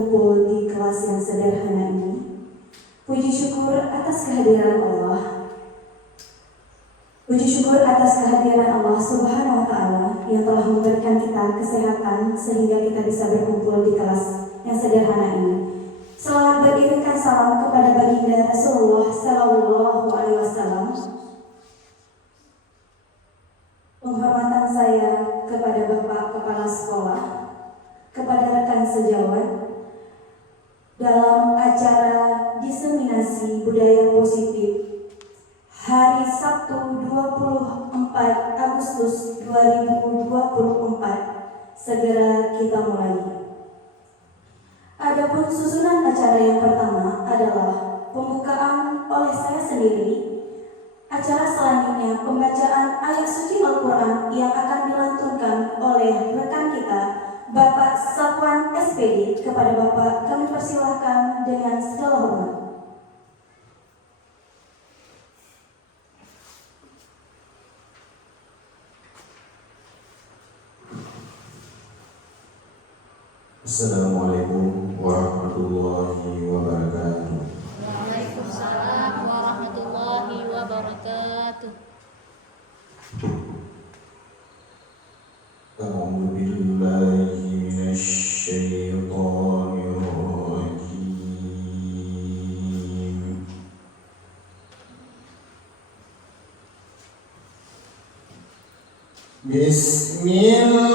Kumpul di kelas yang sederhana ini, puji syukur atas kehadiran Allah. Puji syukur atas kehadiran Allah Subhanahu wa Ta'ala yang telah memberikan kita kesehatan sehingga kita bisa berkumpul di kelas yang sederhana ini. Selamat beriringkan salam kepada baginda Rasulullah Sallallahu Alaihi Wasallam. Penghormatan saya kepada Bapak Kepala Sekolah, kepada rekan sejawat, dalam acara diseminasi budaya positif hari Sabtu 24 Agustus 2024 segera kita mulai. Adapun susunan acara yang pertama adalah pembukaan oleh saya sendiri. Acara selanjutnya pembacaan ayat suci Al-Quran yang akan dilantunkan oleh rekan kita Bapak Safwan SPD. Kepada Bapak kami persilahkan dengan segala hormat. Assalamualaikum warahmatullahi wabarakatuh. Waalaikumsalam warahmatullahi wabarakatuh. A'udzu billahi minasy syaithanir rajim. Simu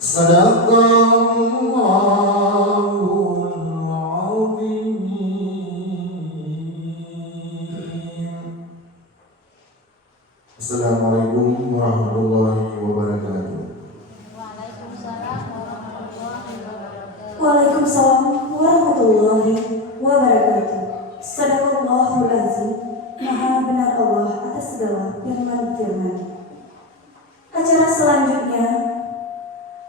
Sadaqallahul Azim. Assalamualaikum warahmatullahi wabarakatuh. Waalaikumsalam warahmatullahi wabarakatuh. Waalaikumsalam warahmatullahi wabarakatuh. Sadaqallahul azim. Maha benar Allah atas segala firman-Firman. Acara selanjutnya,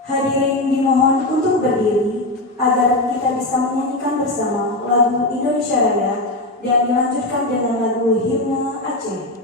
hadirin dimohon untuk berdiri agar kita bisa menyanyikan bersama lagu Indonesia Raya dan dilanjutkan dengan lagu himne Aceh.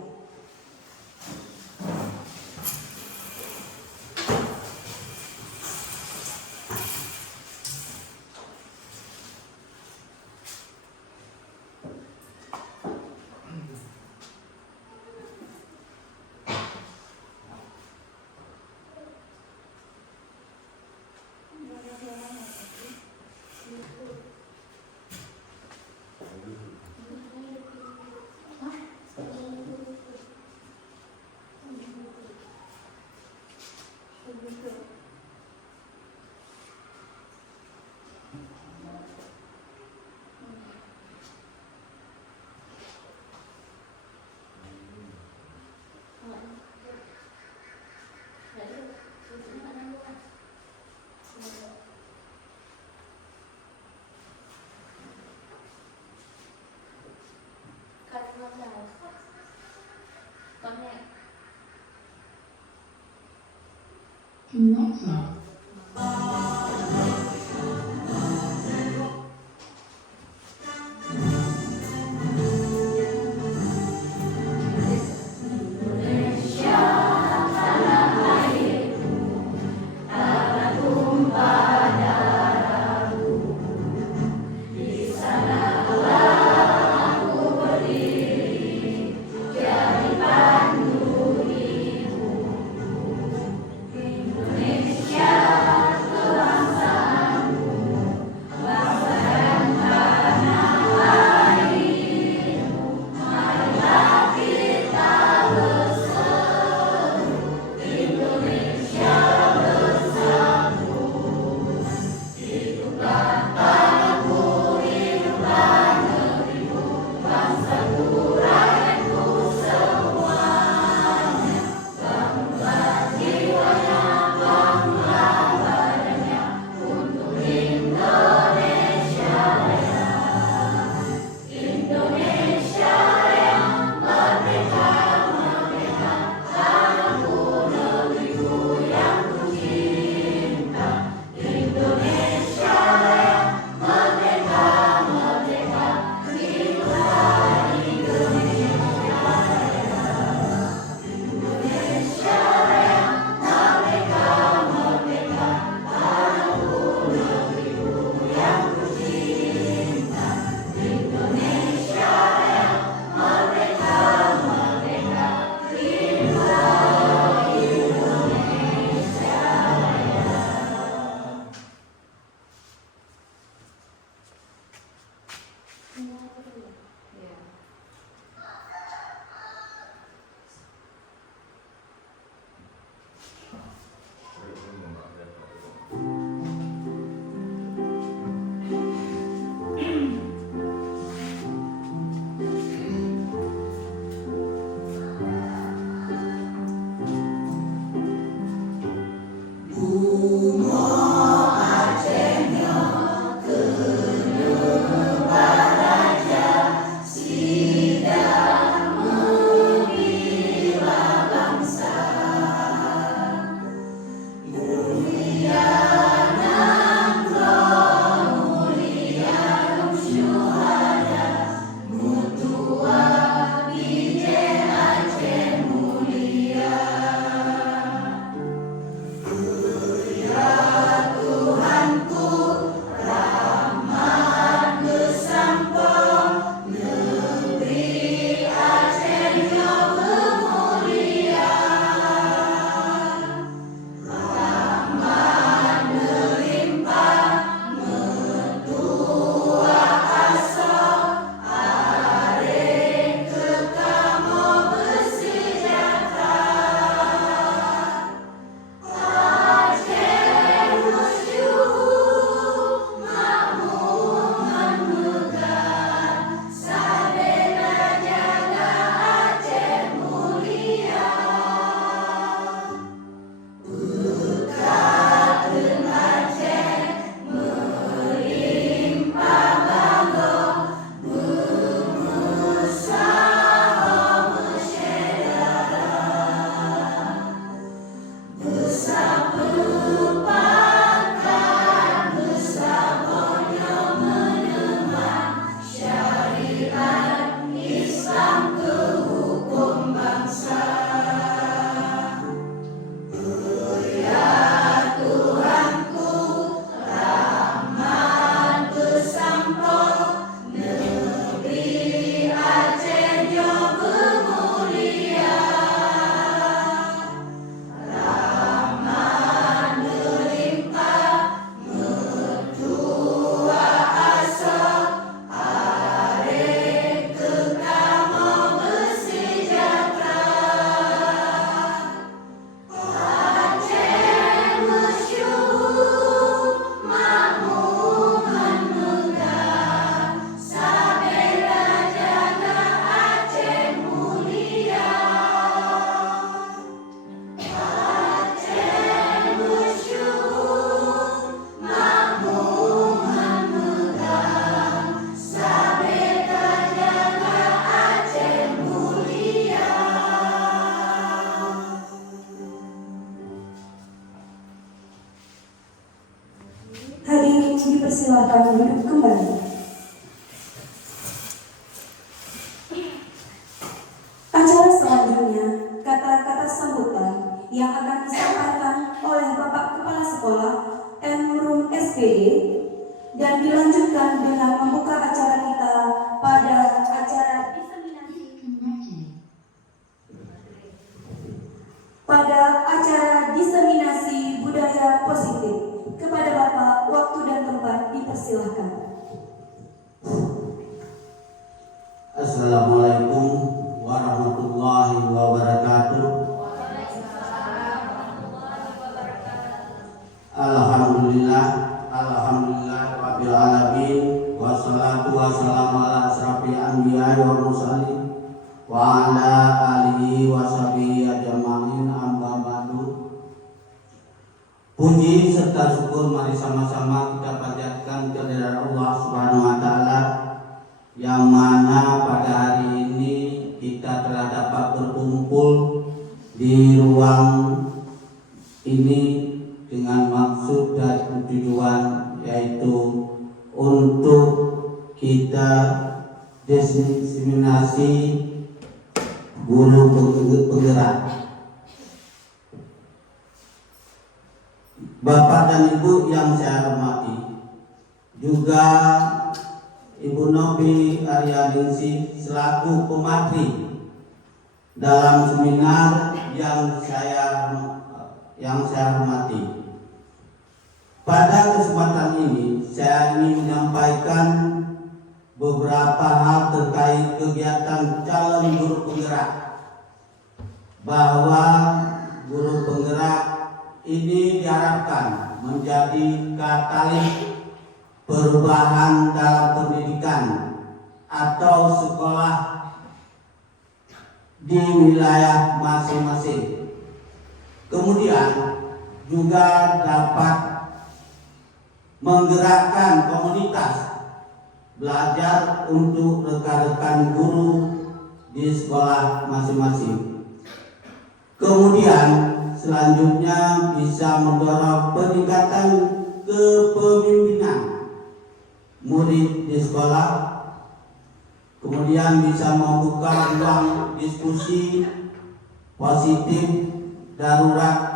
Indonesia dipersilahkan duduk kembali. Acara selanjutnya, kata-kata sambutan yang akan disampaikan oleh Bapak Kepala Sekolah M. Nurul SPD dan dilanjutkan dengan membuka acara kita pada acara diseminasi budaya positif. Kepada Bapak, waktu dan tempat dipersilahkan. Assalamualaikum warahmatullahi wabarakatuh. Alhamdulillah rabbil alamin, wassalatu wassalamu ala asrafil anbiya'i wal mursalin wa ala alihi wa sahbihi ajma'in, amma ba'du. Puji serta syukur mari sama-sama kita panjatkan kehadirat Allah Subhanahu wa taala, yang mana pada hari ini kita telah dapat berkumpul di ruang ini dengan maksud dan tujuan, yaitu untuk kita diseminasi guru penggerak. Bapak dan Ibu yang saya hormati, juga Ibu Novi Aryaningsih selaku pemateri dalam seminar yang saya hormati. Pada kesempatan ini saya ingin menyampaikan beberapa hal terkait kegiatan calon guru penggerak, bahwa guru penggerak ini diharapkan menjadi katalis perubahan dalam pendidikan atau sekolah di wilayah masing-masing. Kemudian juga dapat menggerakkan komunitas belajar untuk rekan-rekan guru di sekolah masing-masing. Kemudian selanjutnya bisa mendorong peningkatan kepemimpinan murid di sekolah. Kemudian bisa membuka ruang diskusi positif, darurat,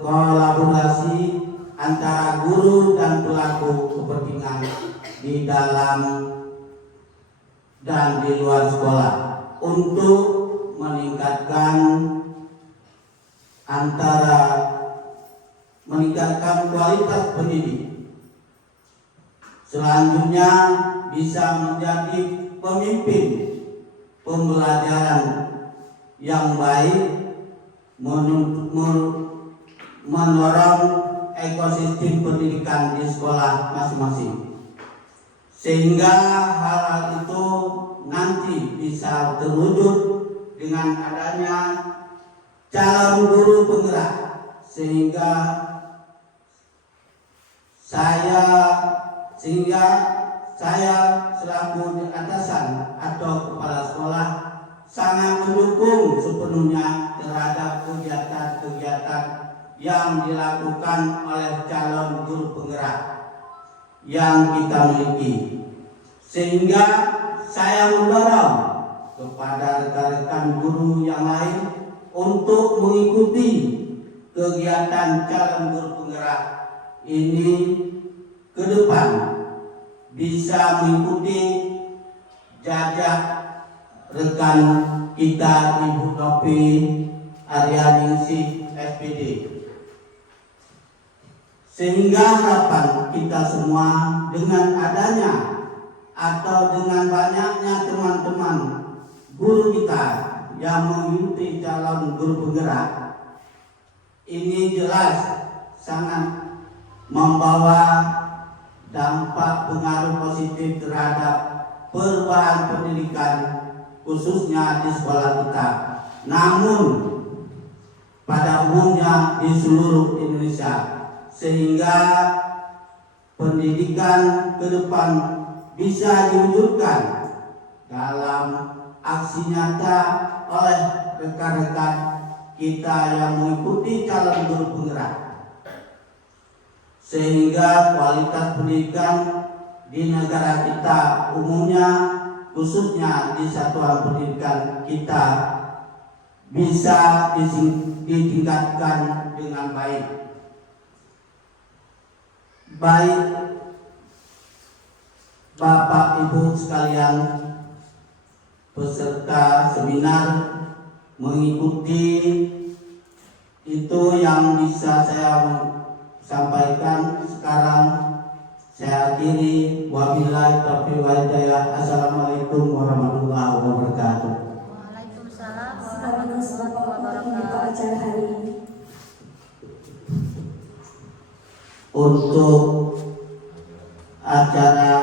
kolaborasi antara guru dan pelaku kepentingan di dalam dan di luar sekolah untuk meningkatkan kualitas pendidik. Selanjutnya bisa menjadi pemimpin pembelajaran yang baik, mendorong ekosistem pendidikan di sekolah masing-masing, sehingga hal-hal itu nanti bisa terwujud dengan adanya calon guru penggerak, sehingga saya selaku atasan atau kepala sekolah sangat mendukung sepenuhnya terhadap kegiatan-kegiatan yang dilakukan oleh calon guru penggerak yang kita miliki, sehingga saya mendorong kepada rekan-rekan guru yang lain untuk mengikuti kegiatan calon guru penggerak ini ke depan, bisa mengikuti jejak rekan kita Ibu Novi Aryaningsih SPD, sehingga harapan kita semua dengan adanya atau dengan banyaknya teman-teman guru kita yang mengikuti calon guru penggerak ini jelas sangat membawa dampak pengaruh positif terhadap perubahan pendidikan khususnya di sekolah kita, namun pada umumnya di seluruh Indonesia, sehingga pendidikan ke depan bisa diwujudkan dalam aksi nyata oleh rekan-rekan kita yang mengikuti calon guru penggerak. sehingga kualitas pendidikan di negara kita umumnya, khususnya di satuan pendidikan kita, bisa ditingkatkan dengan baik. Baik Bapak Ibu sekalian peserta seminar, mengikuti itu yang bisa saya sampaikan. Sekarang saya akhiri, wabillahi taufiq wal hidayah. Assalamualaikum warahmatullahi wabarakatuh. Waalaikumsalam Sekarang warahmatullahi Bapak membuka wabarakatuh. acara hari ini. Untuk acara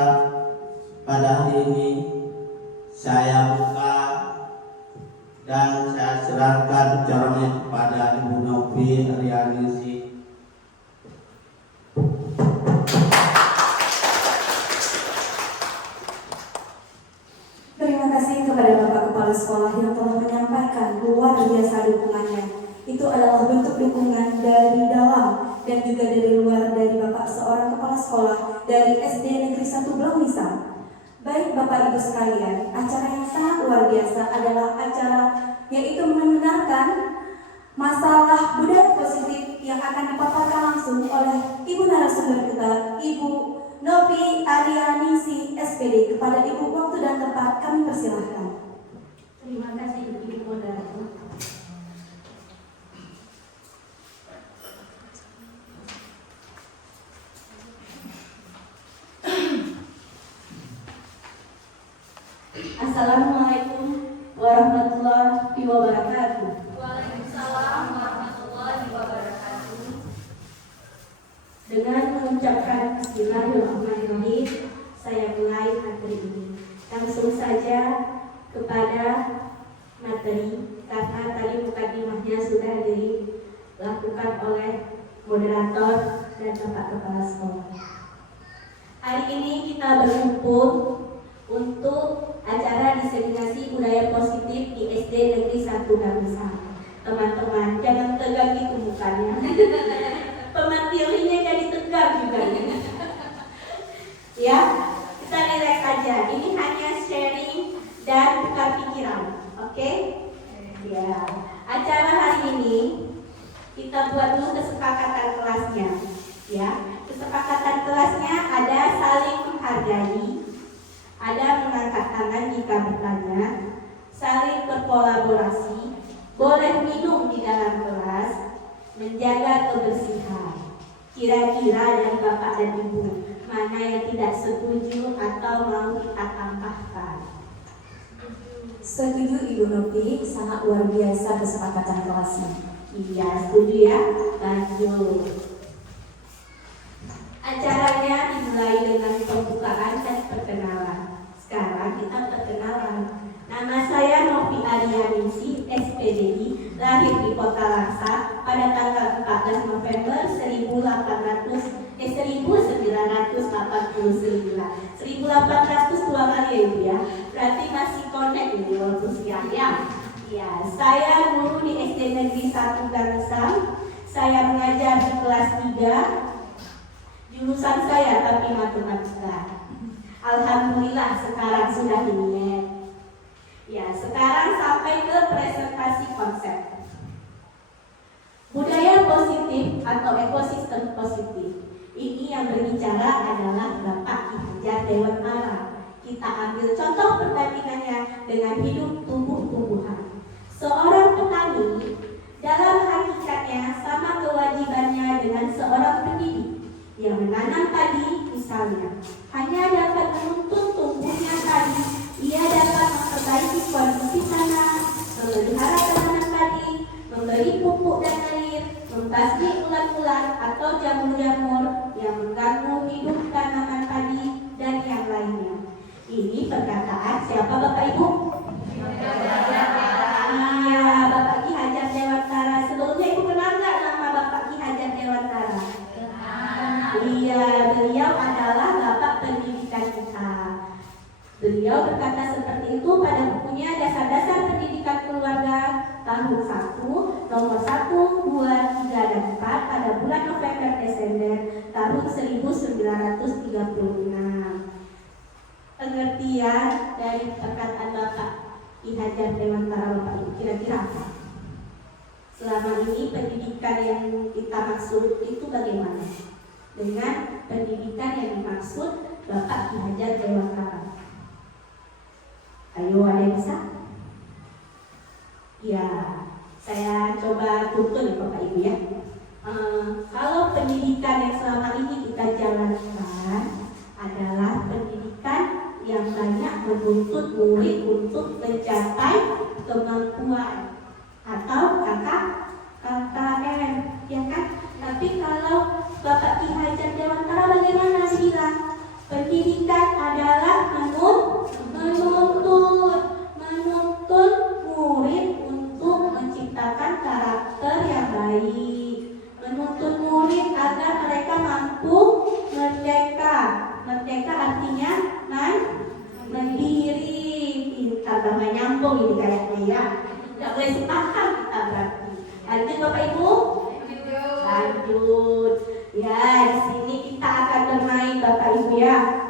pada hari ini saya buka dan saya serahkan caranya kepada Ibu Novi Rianingsi. Terima kasih kepada Bapak Kepala Sekolah yang telah menyampaikan luar biasa dukungannya. Itu adalah bentuk dukungan dari dalam dan juga dari luar dari Bapak seorang Kepala Sekolah dari SD Negeri 1 Blangmisang. Baik Bapak Ibu sekalian, acara yang sangat luar biasa adalah acara yaitu mendengarkan masalah budaya positif yang akan dipaparkan langsung oleh Ibu narasumber kita, Ibu Novi Arianingsi SPD. Kepada Ibu waktu dan tempat kami persilahkan. Terima kasih Ibu Moderator. Assalamualaikum warahmatullahi wabarakatuh. Waalaikumsalam warahmatullahi wabarakatuh. Dengan mengucapkan Bismillahirrahmanirrahim, saya mulai materi ini. Langsung saja kepada materi, karena tadi mukadimahnya sudah dilakukan oleh moderator dan Bapak Kepala Sekolah. Hari ini kita berkumpul untuk acara diseminasi budaya positif di SD Negeri 1 Blangmisang. Teman-teman, jangan tegang gitu mukanya. Pematirinya jadi tegang juga. Ya, kita relax aja. Ini hanya sharing dan tukar pikiran. Oke? Ya. Acara hari ini kita buat dulu kesepakatan kelasnya. Ya. Kesepakatan kelasnya ada saling menghargai, ada mengangkat tangan jika bertanya, saling berkolaborasi, boleh minum di dalam kelas, menjaga kebersihan. Kira-kira dari Bapak dan Ibu, mana yang tidak setuju atau mau kita tambahkan? Setuju Ibu Novi, sangat luar biasa kesepakatan kelasnya. Iya, setuju ya. Lanjut. Acaranya dimulai dengan pembukaan dan perkenalan. Sekarang kita perkenalan. Nama saya Novi Arianingsi, SPDI, lahir di Kota Langsa pada tanggal 14 November 1989. 1800 dua kali ya Ibu ya. Berarti masih connect ini waktu siang ya. Ya, saya guru di SD Negeri 1 Blangmisang. Saya mengajar di kelas 3. Jurusan saya tapi matematika. Alhamdulillah sekarang sudah dinyet. Ya, sekarang sampai ke presentasi konsep. Budaya positif atau ekosistem positif. Ini yang berbicara adalah Bapak Ki Hajar Dewantara. Kita ambil contoh perbandingannya dengan hidup tumbuh-tumbuhan. Seorang petani dalam hakikatnya sama kewajibannya dengan seorang pendidik yang menanam padi misalnya. Hanya dapat menuntun tumbuhnya padi, ia dapat memperbaiki kondisi tanah, memelihara tanaman padi, memberi pupuk dan air, membasmi ulat-ulat atau jamur-jamur yang mengganggu hidup tanaman padi dan yang lainnya. Ini perkataan siapa Bapak Ibu? Iya, Bapak Ki Hajar Dewantara. Sebelumnya Ibu kenal nggak nama Bapak Ki Hajar Dewantara? Iya, beliau adalah Bapak pendidikan kita. Beliau berkata seperti itu pada bukunya Dasar-Dasar Pendidikan Keluarga tahun 1, nomor 1, 2, 3, dan 4 pada bulan November Desember tahun 1936. Pengertian dari perkataan Bapak Ki Hajar Dewantara Bapak Ibu kira-kira apa? Selama ini pendidikan yang kita maksud itu bagaimana? Dengan pendidikan yang dimaksud Bapak Ki Hajar Dewantara. Ayo, ada yang bisa? Ya, saya coba tuntun ya Bapak Ibu ya. Kalau pendidikan yang selama ini kita jalankan adalah pendidikan yang banyak menuntut murid untuk mencapai kemampuan atau KKN, ya kan? Tapi kalau Bapak Ki Hajar Dewantara bagaimana bilang? Pendidikan adalah menuntut murid untuk menciptakan karakter yang baik, menuntut murid agar mereka mampu merdeka. Merdeka artinya mandiri. Pintar banget nyambung ini kayaknya ya. Tidak boleh sepaham kita berarti. Lanjut Bapak Ibu. Lanjut. Ya, di sini kita akan bermain Bapak Ibu ya.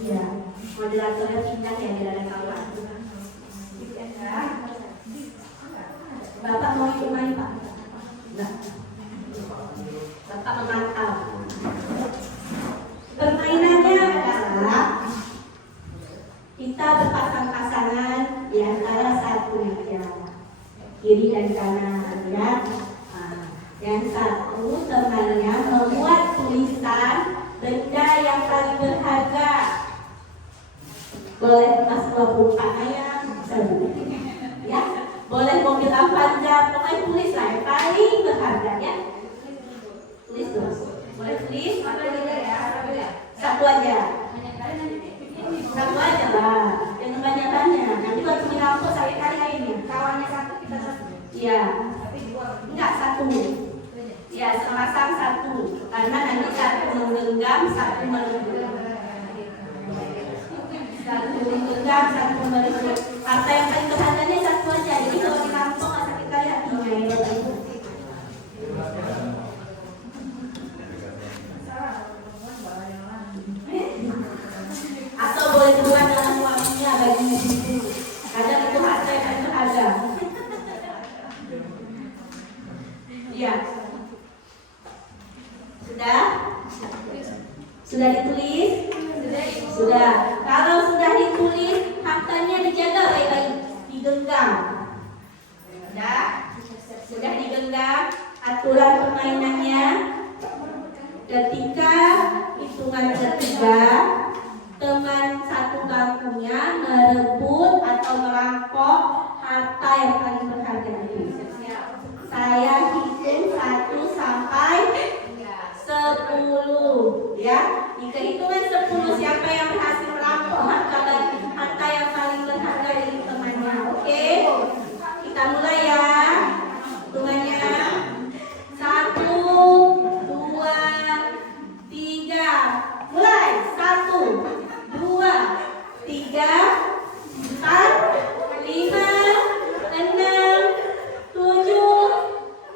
Iya, moderatornya pindah ya, tidak ada kawan. Bapak mau ikut main Pak? Enggak. Bapak memantau. Permainannya adalah kita berpasang-pasangan di antara satu meja, kiri dan kanan ya. Yang satu temannya membuat tulisan benda yang paling berharga. Boleh emas 24 ayam, ya. Boleh mobil Avanza, pokoknya tulis lah yang paling berharga ya. Tulis terus. Boleh tulis? Satu aja. Satu aja lah. Jangan banyak-banyak. Nanti waktu dirampok saya kali ini. Kawannya satu kita satu. Iya. Enggak satu. Ya, sepasang satu. Karena nanti satu menggenggam, satu melengkung. Satu menggenggam, satu melengkung. Harta yang paling berharganya satu aja. Jadi kalau dirampok nggak sakit kali hatinya ya. Atau boleh keluar dalam uangnya bagi ibu. Kadang itu harta yang paling berharga. Iya. Sudah ditulis? Sudah. Kalau sudah ditulis, hartanya dijaga baik-baik, digenggam. Sudah digenggam. Aturan permainannya, ketika hitungan ketiga, teman satu bangkunya merebut atau merampok harta yang paling berharga itu. Saya hitung 1 sampai 10 ya. Di kehitungan 10 siapa yang berhasil merampok harta yang paling berharga dari temannya. Oke, kita mulai ya. Hitungannya 1, 2, 3. Mulai. 1, 2, 3, 4, 5, 6, 7,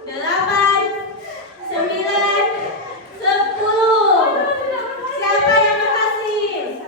8, 9, 10. Siapa yang berhasil?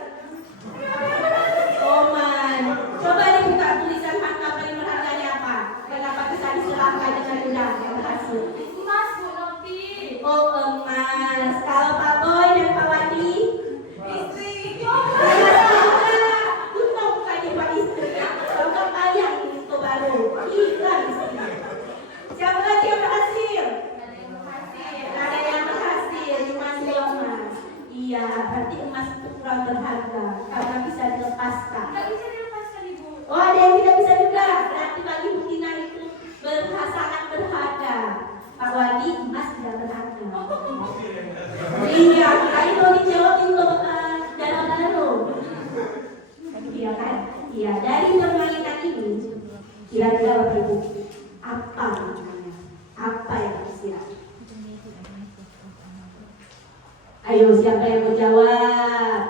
Ayo, siapa yang mau jawab?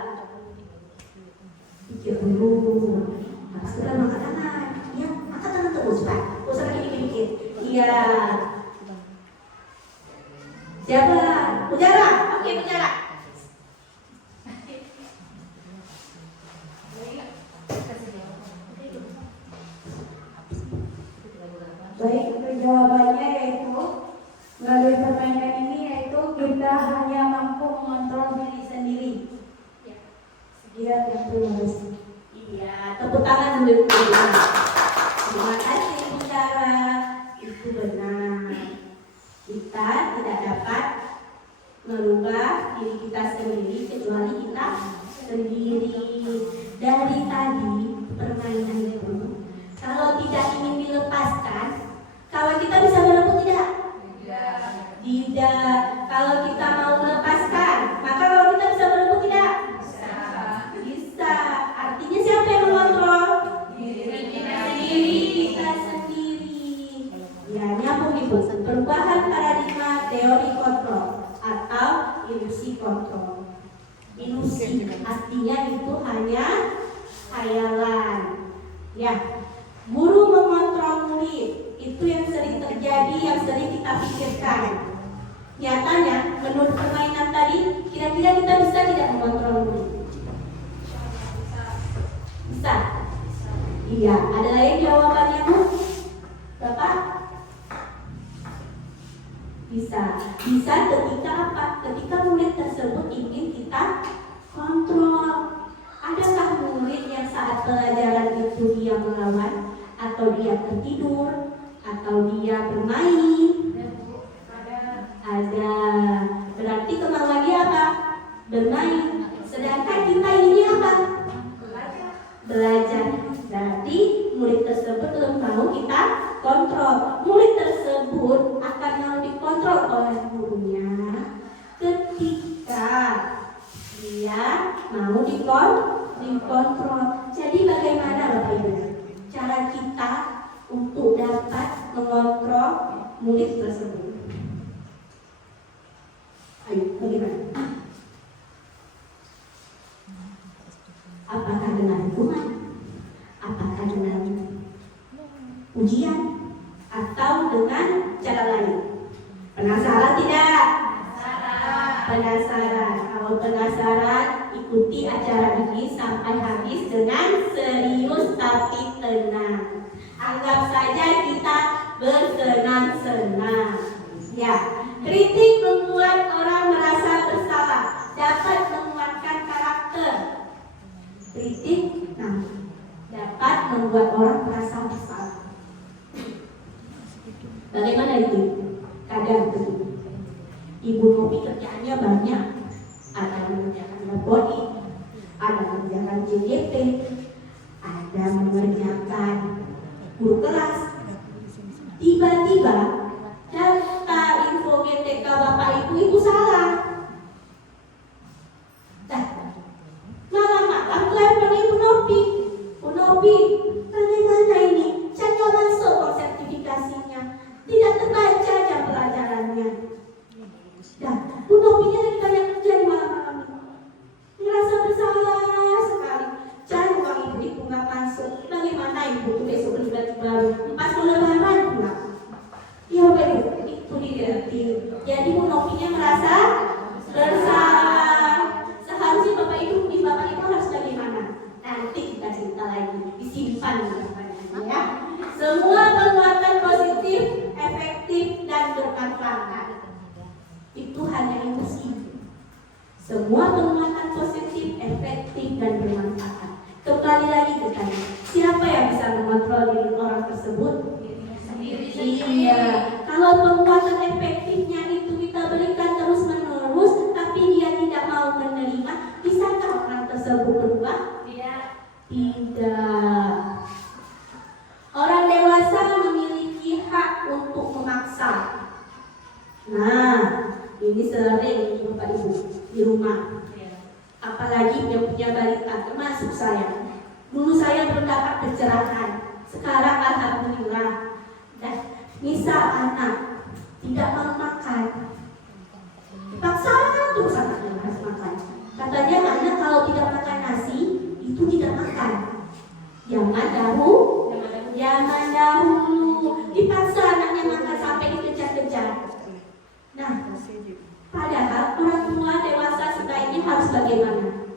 Pikir dulu. Harus benar angkat tangan. Ya, angkat tangan terus, Pak. Gak usah lagi dikit-dikit. Iya. Siapa? Pujara. Oke, Pujara. Baik, jawabannya yaitu melalui permainan ini yaitu kita hanya mampu mengontrol diri sendiri. Sekian yang terima kasih. Iya, tepuk tangan dulu. Terima kasih Pujara. Itu benar. Kita tidak dapat merubah diri kita sendiri kecuali kita sendiri. Dari tadi permainan itu, kalau tidak ingin dilepaskan, kawan kita bisa berebut tidak? Tidak. Kalau kita mau melepaskan, maka kawan kita bisa berebut tidak? Bisa. Artinya siapa yang mengontrol? Diri kita sendiri. Ya, nyambung itu. Perubahan paradigma teori kontrol atau ilusi kontrol. Ilusi artinya itu hanya khayalan. Ya, guru mengontrol murid itu yang sering terjadi, yang sering kita pikirkan. Nyatanya, menurut permainan tadi, kira-kira kita bisa tidak mengontrol murid? Bisa. Iya, ada lain jawabannya, Bu? Bapak? Bisa. Bisa ketika apa? Ketika murid tersebut ingin kita kontrol. Adakah murid yang saat pelajaran itu dia melawan, atau dia tertidur, atau dia bermain? Ada. Berarti kemauan dia apa? Bermain. Sedangkan kita ini apa? Belajar. Berarti murid tersebut belum tahu kita kontrol. Murid tersebut akan mau dikontrol oleh gurunya ketika dia mau dikontrol. Jadi bagaimana Bapak Ibu cara kita untuk dapat mengontrol murid tersebut? Ayo, bagaimana? Apakah dengan hukuman? Apakah dengan ujian? Atau dengan cara lain? Penasaran tidak? Penasaran. Kalau penasaran, ikuti acara ini sampai habis dengan serius tapi tenang. Anggap saja kita bersenang-senang. Ya, kritik membuat orang merasa bersalah, dapat menguatkan karakter. Kritik dapat membuat orang merasa bersalah. Bagaimana itu? Kadang begitu. Ibu Novi kerjaannya banyak. Ada mengerjakan labori, ada mengerjakan JDP, ada mengerjakan guru kelas. Tiba-tiba data info GTK Bapak Ibu itu salah. Malam-malam telepon Ibu Novi. Bu Novi, bagaimana ini? Saya nggak masuk kok sertifikasinya. Tidak terbaca jam pelajarannya. Dan Bu Novinya lagi banyak kerja di malam-malam ini. Ngerasa bersalah sekali. Jangan uang ibu nggak masuk. Bagaimana ibu tuh besok beli baju baru? Pas mau lebaran pula. Ya Bapak Ibu, itu diganti. Jadi Bu Novinya merasa bersalah. Seharusnya Bapak Ibu harus bagaimana? Nanti kita cerita lagi. Disimpan ya. Semua penguatan positif, efektif dan bermanfaat. Itu hanya ilusi. Semua penguatan positif, efektif dan bermanfaat. Kembali lagi ke tadi, siapa yang bisa mengontrol diri orang tersebut? Iya. Kalau penguatan efektifnya itu kita berikan terus-menerus, tapi dia tidak mau menerima, bisakah orang tersebut berubah? Tidak. Orang dewasa memiliki hak untuk memaksa. Nah, ini sering Bapak Ibu di rumah. Apalagi yang punya balita, termasuk saya. Dulu saya belum dapat pencerahan. Sekarang alhamdulillah. Dan misal anak tidak mau makan, paksa terus anaknya harus bagaimana?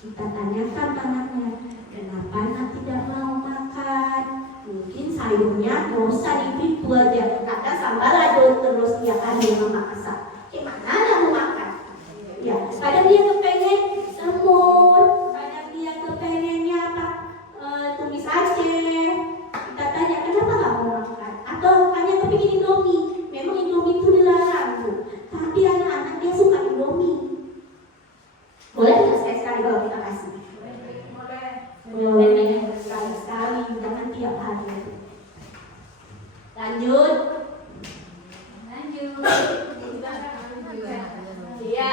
Kita tanyakan anaknya, kenapa anak tidak mau makan? Mungkin sayurnya nggak usah itu aja, kadang sambal aduk terus tiap hari mama masak. Gimana anak mau makan? Ya, kadang dia kepengen semur, kadang dia kepengennya apa? Tumis Aceh. Kita tanya kenapa nggak mau makan? Atau hanya kepingin Indomie? Memang Indomie itu dilarang, Bu. Tapi anak-anak dia suka Indomie. Boleh nggak sekali-sekali kalau kita kasih? Boleh sekali-sekali, jangan tiap hari. Lanjut. Ya,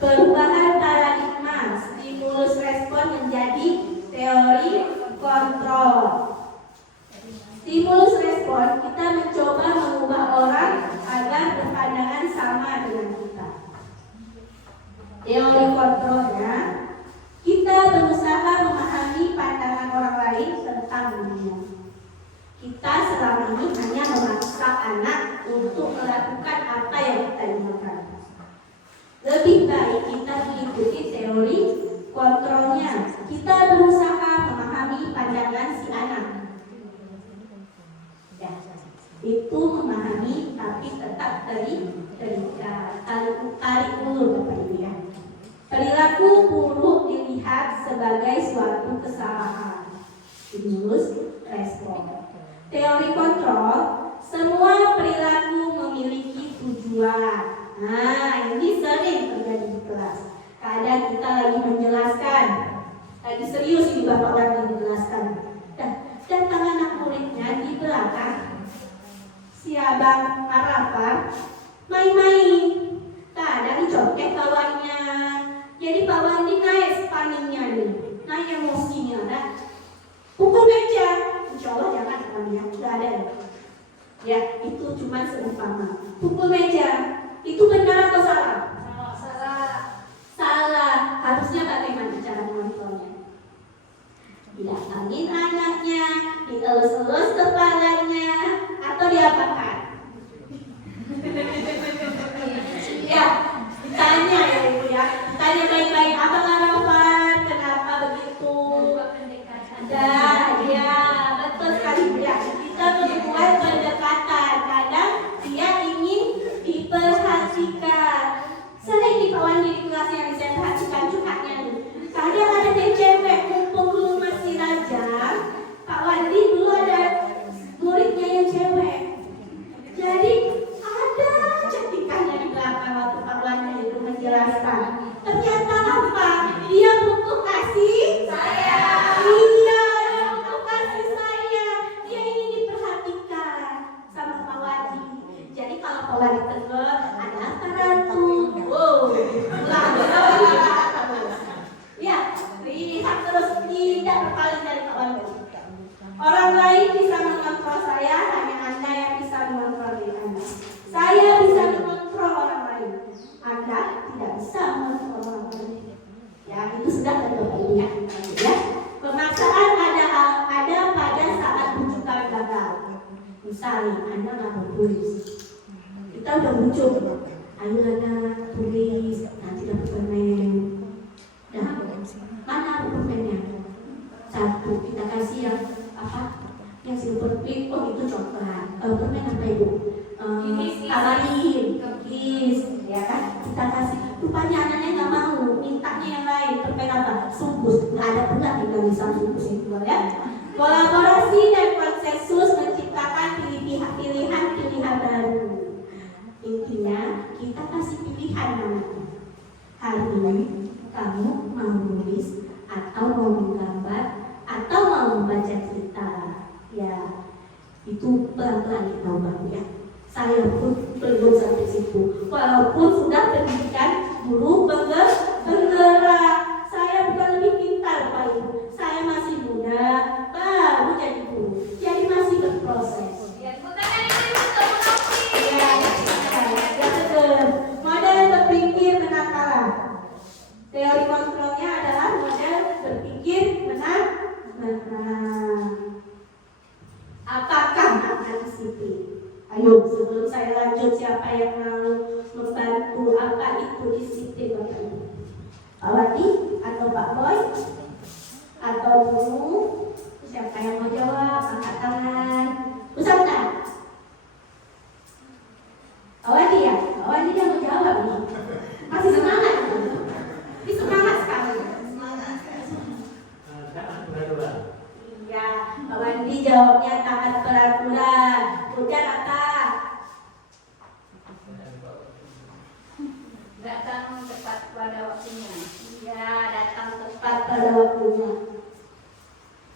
perubahan paradigma stimulus respon menjadi teori kontrol. Stimulus respon, kita mencoba mengubah orang agar berpandangan sama dengan kita. Teori kontrolnya, kita berusaha memahami pandangan orang lain tentang dunia. Kita selama ini hanya memaksa anak untuk melakukan apa yang kita inginkan. Lebih baik kita mengikuti teori kontrolnya. Kita berusaha memahami pandangan si anak. Ya, itu memahami tapi tetap tarik ulur Bapak Ibu ya. Perilaku buruk dilihat sebagai suatu kesalahan. Stimulus respon. Teori kontrol, semua perilaku memiliki tujuan. Nah, ini sering terjadi di kelas. Kadang kita lagi menjelaskan, lagi serius ini Bapak lagi menjelaskan. Datang anak muridnya di belakang, si abang harapan main-main. Kadang dicontek kawannya. Jadi Pak Wandi naik spanningnya nih, naik emosinya. Nah, pukul meja, insya Allah jangan kalian, tidak ada ya. Itu cuma seumpama. Pukul meja, itu benar atau salah? Salah. Harusnya bagaimana cara mengontrolnya? Didatangin anaknya, dielus-elus kepalanya, atau diapakan? Ya, ditanya ya Ibu ya. Tanya baik-baik, Abang Arafat, kenapa begitu? Dan ya, betul sekali ya. Kita membuat pendekatan. Kadang dia ingin diperhatikan. Sering di kawan di kelas yang saya perhatikan curhatnya nih. Kadang ada yang cewek mumpung dulu masih rajang. Pak Wandi dulu ada muridnya yang cewek. Jadi ada cantikannya di belakang waktu Pak Wandi itu menjelaskan. Ternyata apa? Dia butuh kasih sayang. Iya, dia butuh kasih sayang. Dia ingin diperhatikan sama Pak Wadi. Jadi kalau Pak Wadi tegur, ada apa Ratu? Wow, ya, lihat terus tidak berpaling dari Pak Wadi. Orang lain bisa mengontrol saya, hanya Anda yang bisa mengontrol diri Anda. Saya bisa mengontrol orang lain. Anda tidak bisa mengontrol orang lain. Ya, itu sudah terjadi ya. Pemaksaan ada pada saat rujukan gagal. Misalnya, Anda nggak bertulis. Kita udah bujuk. Ayo anak tulis, nanti dapat permen. Nah, mana permennya? Satu, kita kasih yang apa? Yang silver pink, oh itu coklat. Permen apa Ibu? Tamarin, kis, ya kan? Kita kasih. Rupanya anaknya nggak mau, mintanya yang lain. Permen apa? Sumpus. Nggak ada pula tinggal bisa sumpus itu ya. Kolaborasi dan konsensus menciptakan pilihan baru. Intinya kita kasih pilihan namanya. Hari ini kamu mau nulis atau mau menggambar atau mau membaca cerita. Ya, itu pelan-pelan kita ubah ya. Saya pun belum sampai situ. Walaupun sudah pendidikan guru penggerak, saya bukan lebih pintar Pak Ibu. Saya masih muda, baru jadi guru. Jadi masih berproses. Model berpikir kenakalan. Teori kontrolnya adalah model berpikir apakah anak disiplin? Ayo sebelum saya lanjut, siapa yang mau membantu apa itu disiplin Bapak Ibu? Pak Wati atau Pak Boy atau Guru? Siapa yang mau jawab? Angkat tangan. Usapta. Pak Wati ya? Pak Wati dia mau jawab nih. Masih semangat. Ini semangat sekali. Iya, Pak Wandi jawabnya taat peraturan. Udah apa? Datang tepat pada waktunya. Iya, datang tepat pada waktunya.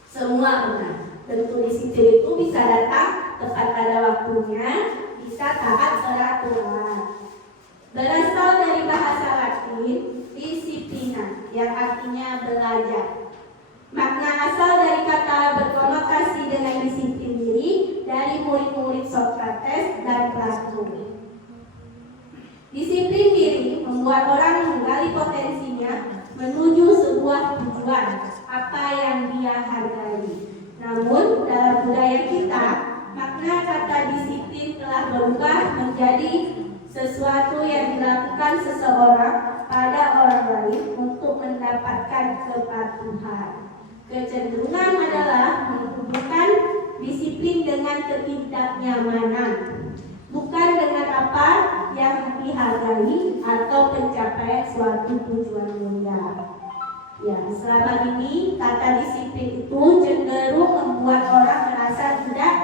Semua benar. Tentu disiplin itu bisa datang tepat pada waktunya, bisa taat peraturan. Berasal dari bahasa Latin disiplina, yang artinya belajar. Makna asal dari kata berkonotasi dengan disiplin diri dari murid-murid Socrates dan Plato. Disiplin diri membuat orang menggali potensinya menuju sebuah tujuan apa yang dia hargai. Namun dalam budaya kita, makna kata disiplin telah berubah menjadi sesuatu yang dilakukan seseorang pada orang lain untuk mendapatkan kepatuhan. Kecenderungan adalah menghubungkan disiplin dengan ketidaknyamanan, bukan dengan apa yang dihargai atau pencapaian suatu tujuan mulia. Ya, selama ini kata disiplin itu cenderung membuat orang merasa tidak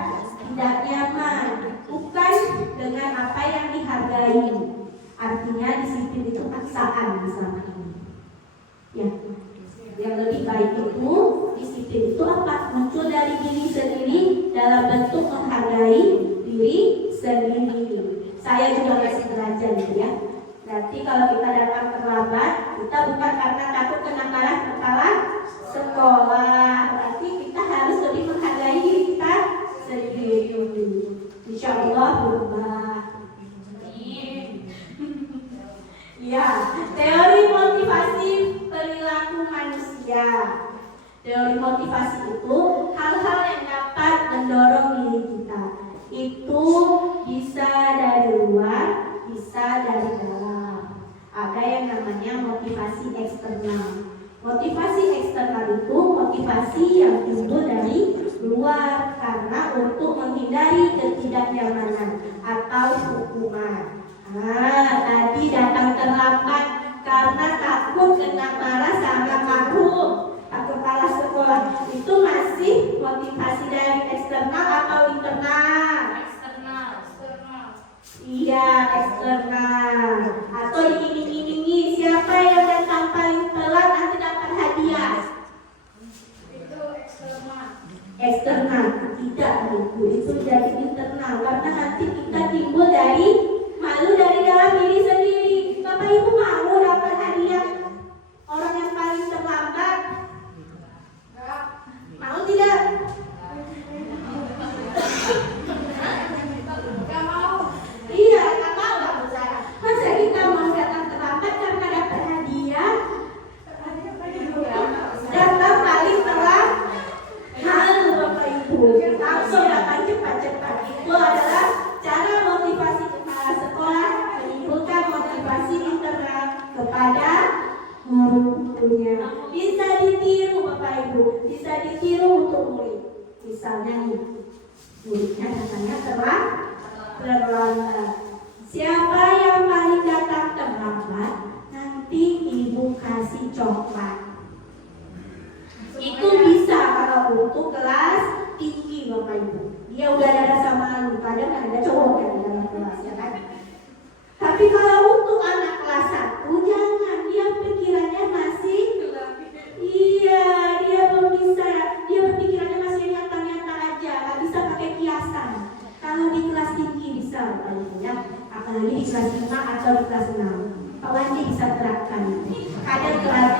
nyaman, bukan dengan apa yang dihargai. Artinya disiplin itu paksaan selama ini. Ya, yang lebih baik itu disiplin itu apa? Muncul dari diri sendiri dalam bentuk menghargai diri sendiri. Saya juga masih belajar gitu ya. Berarti kalau kita datang terlambat, kita bukan karena takut kena marah kepala sekolah. Berarti kita harus lebih menghargai diri kita sendiri. Insya Allah berubah. Ya, teori motivasi perilaku manusia. Teori motivasi itu hal-hal yang dapat mendorong diri kita. Itu bisa dari luar, bisa dari dalam. Ada yang namanya motivasi eksternal. Motivasi eksternal itu motivasi yang timbul dari luar karena untuk menghindari ketidaknyamanan atau hukuman. Tadi datang terlambat karena takut kena marah sama marhum, takut kalah sekolah. Itu masih motivasi dari eksternal atau internal? Eksternal. Iya, eksternal. Atau diiming-imingi, siapa yang datang paling telat nanti dapat hadiah. Itu eksternal. Eksternal, tidak begitu. Itu jadi internal karena nanti kita timbul dari malu dari dalam diri sendiri. Bapak Ibu mau dapat hadiah orang yang paling terlambat? Mau tidak? Gak mau. Iya, tak mau Pak Sarah. Masa kita mau datang terlambat karena dapat hadiah? Datang paling telat, malu Bapak Ibu. Langsung datang cepat-cepat. Itu adalah cara motivasi kepala sekolah menimbulkan motivasi internal kepada guru-gurunya. Bisa ditiru Bapak Ibu, bisa ditiru untuk murid. Misalnya nih, muridnya datangnya terlambat. Siapa yang paling datang terlambat, nanti ibu kasih coklat. Itu bisa kalau untuk kelas tinggi Bapak Ibu. Dia udah ada rasa malu, kadang ada cowok yang di dalam kelas ya kan. Tapi kalau untuk anak kelas 1 jangan, dia pikirannya masih dia belum bisa, dia pikirannya masih nyata-nyata aja, nggak bisa pakai kiasan. Kalau di kelas tinggi bisa Bapak Ibu ya, apalagi di kelas 5 atau di kelas 6. Pak Wandi bisa terapkan. Ada kelas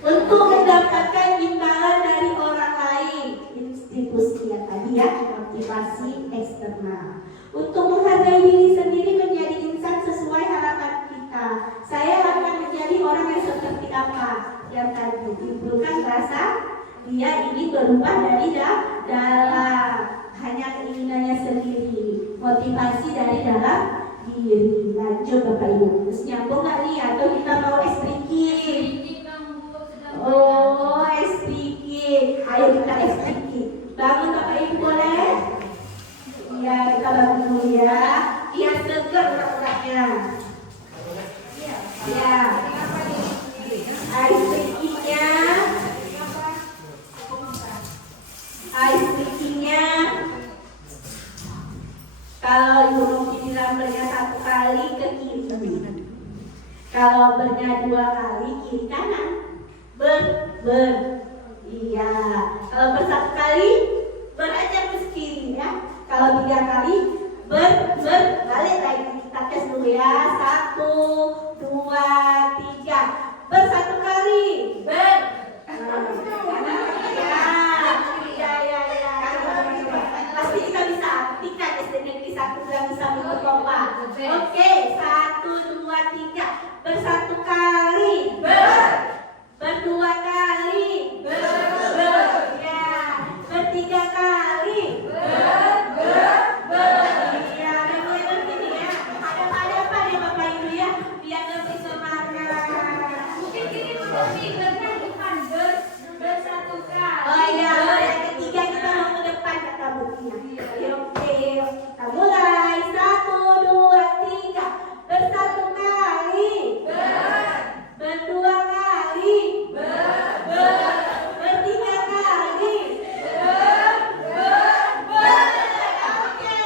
untuk mendapatkan imbalan dari orang lain, institusi yang tadi ya, motivasi eksternal. Untuk menghargai diri sendiri menjadi insan sesuai harapan kita. Saya akan menjadi orang yang seperti apa? Yang tadi timbulkan rasa dia ingin berubah dari dalam, hanya keinginannya sendiri. Motivasi dari dalam diri. Lanjut Bapak Ibu. Terus nyambung nggak nih atau kita mau SPK? Oh, SPK. Ayo kita SPK. Bangun Bapak Ibu boleh? Iya, kita bangun dulu ya. Biar seger urat-uratnya. Ya. Ice-breakingnya kalau Ibu Novi bilang bernya 1 kali ke kiri, kalau bernya 2 kali kiri kanan, iya. Kalau ber 1 kali ber aja ke kiri ya. Kalau 3 kali balik lagi. Kita tes dulu ya. 1, 2, 3. Ber 1 kali ber. Pasti kita bisa buktikan SD Negeri 1 sudah bisa berlomba. Oke, 1, 2, 3. Ber 1 kali ber 2 kali ya. Ber 3 kali ya. Memang begini ya. Ada apa ya Bapak Ibu ya? Biar lebih semangat. Mungkin gini Novi bernya bukan ber 1 kali. Oh iya, yang ketiga kita mau ke depan kata buktinya. Oke, kita mulai. 1, 2, 3. Ber 1 kali ber 2 kali ber 3 kali Oke,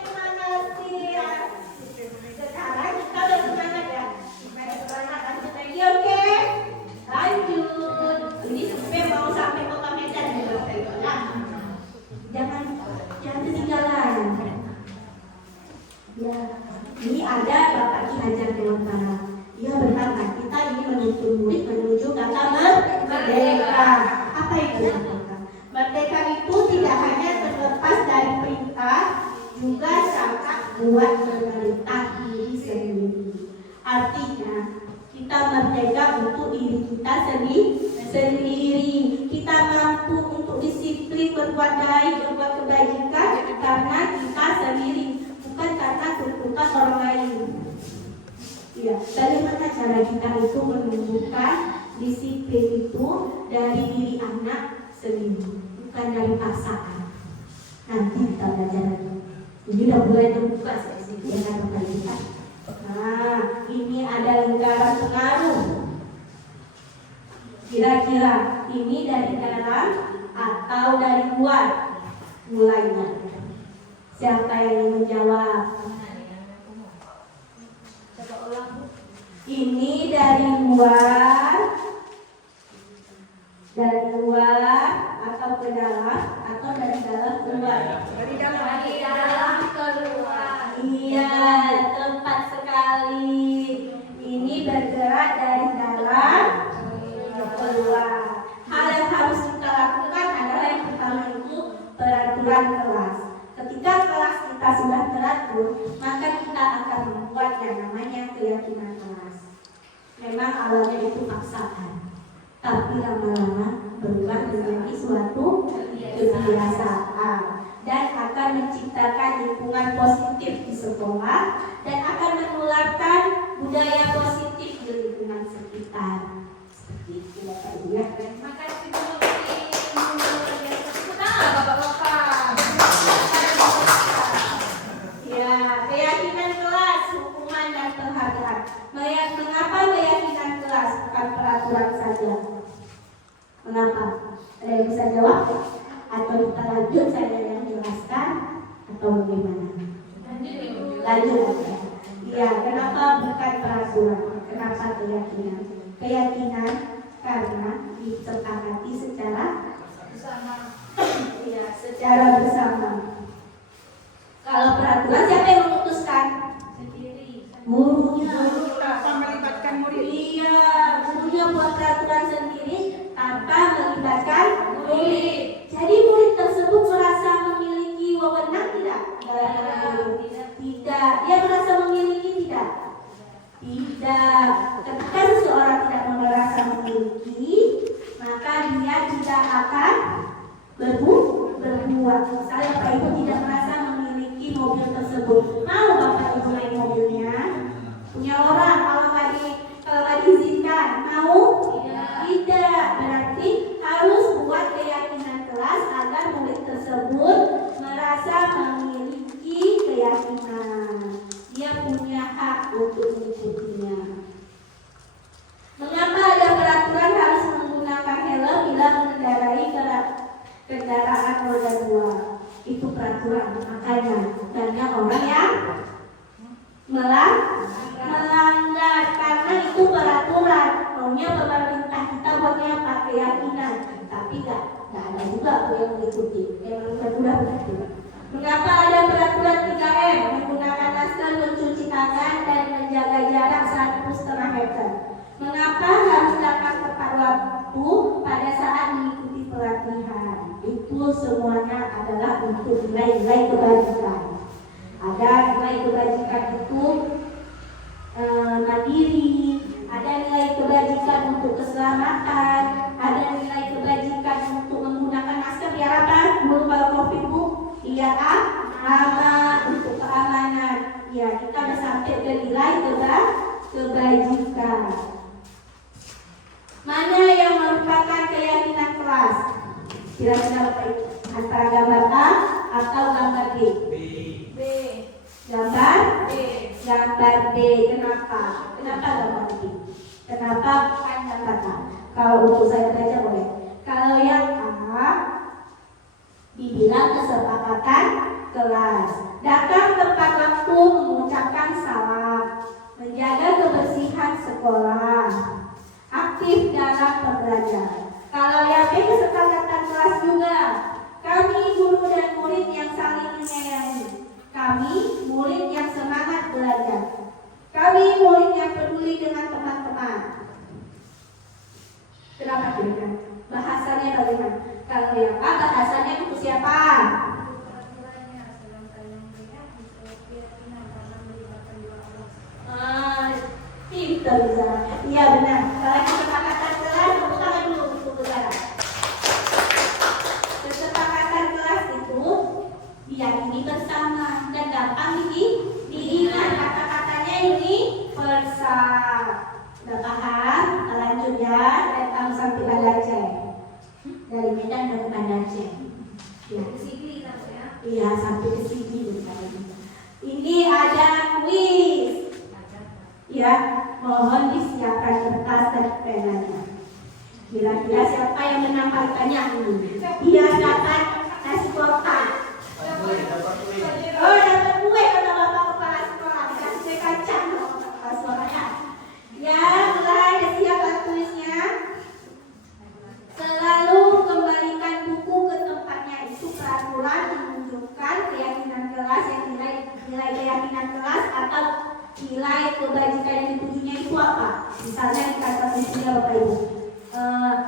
terima kasih ya. Sekarang kita udah semangat ya. Semangat lanjut lagi, oke? Lanjut. Ini sampai mau sampai kota Medan ya Bapak Ibu. Nah, jangan ketinggalan. Ya, ini ada Bapak Ki Hajar Dewantara. Dia berkata, kita ini menuntun murid menuju kata merdeka. Apa itu merdeka? Merdeka itu tidak hanya terlepas dari perintah, juga sangat buat memerintah diri sendiri. Artinya, kita merdeka untuk diri kita sendiri. Kita mampu untuk disiplin, berbuat baik, berbuat kebaikan karena kita sendiri, bukan karena tuntutan orang lain. Ya, bagaimana cara kita itu menumbuhkan disiplin itu dari diri anak sendiri, bukan dari paksaan. Nanti kita belajar lagi. Ini udah mulai terbuka sesi dengan Bapak Ibu. Nah, ini ada lingkaran pengaruh. Kira-kira ini dari dalam atau dari luar? Mulainya. Siapa yang ingin menjawab? Ini dari luar atau ke dalam atau dari dalam keluar? Dari dalam keluar. Iya, tepat sekali. Ini bergerak dari dalam keluar. Hal yang harus kita lakukan adalah yang pertama itu peraturan kelas. Ketika kelas kita sudah teratur, maka kita akan membuat yang namanya keyakinan kelas. Memang awalnya itu paksaan, tapi lama-lama berubah menjadi suatu kebiasaan dan akan menciptakan lingkungan positif di sekolah dan akan menularkan budaya positif di lingkungan sekitar. Seperti itu Bapak Ibu ya. Terima kasih Bu Novi. Tepuk tangan Bapak-bapak. Ya, keyakinan kelas, hukuman dan penghargaan. Mengapa keyakinan kelas bukan peraturan saja? Mengapa? Ada yang bisa jawab? Atau kita lanjut saya yang jelaskan atau bagaimana? Lanjut aja. Ya, kenapa bukan peraturan? Kenapa keyakinan? Keyakinan karena disepakati secara secara bersama. Kalau peraturan siapa yang memutuskan? Gurunya. Tanpa melibatkan murid. Iya, gurunya buat peraturan sendiri tanpa melibatkan murid. Jadi murid tersebut merasa memiliki wewenang tidak? Tidak. Dia merasa memiliki tidak? Tidak. Ketika seseorang tidak merasa memiliki, maka dia tidak akan berbuat. Misalnya Bapak Ibu tidak merasa memiliki mobil tersebut, mau Bapak Ibu naik mobil keyakinan. Dia punya hak untuk mengikutinya. Mengapa ada peraturan harus menggunakan helm bila mengendarai kendaraan roda 2? Itu peraturan, makanya karena orang yang melanggar, karena itu peraturan. Maunya pemerintah kita buatnya pakai keyakinan, tapi nggak ada juga tuh yang mengikuti. Emang udah begitu. Mengapa ada peraturan 3M, menggunakan masker, mencuci tangan, dan menjaga jarak 1,5 meter? Mengapa harus datang tepat waktu pada saat mengikuti pelatihan? Itu semuanya adalah untuk nilai-nilai kebajikan. Ada nilai kebajikan itu mandiri, ada nilai kebajikan untuk keselamatan, ada nilai kebajikan untuk menggunakan masker biar apa? Belum kalau COVID bu, biar aman, untuk keamanan. Ya, kita udah sampai ke nilai kebajikan. Mana yang merupakan keyakinan kelas? Kira-kira apa itu? Antara gambar A atau gambar B? B. Gambar B. Gambar B. Kenapa? Kenapa gambar B? Kenapa panjang kata? Kalau untuk saya baca boleh. Kalau yang A dibilang kesepakatan kelas. Datang tepat waktu, mengucapkan salam, menjaga kebersihan sekolah, aktif dalam pembelajaran. Kalau yang B kesepakatan kelas juga. Kami guru dan murid yang saling menyayangi. Kami murid yang semangat belajar. Kami murid yang peduli dengan teman-teman. Kenapa demikian? Bahasanya bagaimana? Kalau yang A bahasanya untuk siapa? Pintar bisa. Iya benar. Kalau kesepakatan kelas, tepuk tangan dulu untuk saudara. Kesepakatan kelas itu diyakini bersama dan gampang diingat. Kata-katanya ini bersama. Udah paham? Kita lanjut ya. Dari tahun sampai Banda Aceh. Dari Medan dan Banda Aceh. Ya. Iya sampai ke sini. Ini ada kuis. Ya, mohon disiapkan kertas dan penanya. Kira-kira siapa yang menang pertanyaan ini? Dia dapat nasi kotak. Oh, dapat kue kata bapak kepala sekolah. Dikasih kue kacang loh kepala sekolahnya. Ya, mulai ada siapa tulisnya? Selalu kembalikan buku ke tempatnya. Itu peraturan menunjukkan keyakinan kelas yang nilai keyakinan kelas atau nilai kebajikan yang ditujunya itu apa? Misalnya di kata kuncinya Bapak Ibu,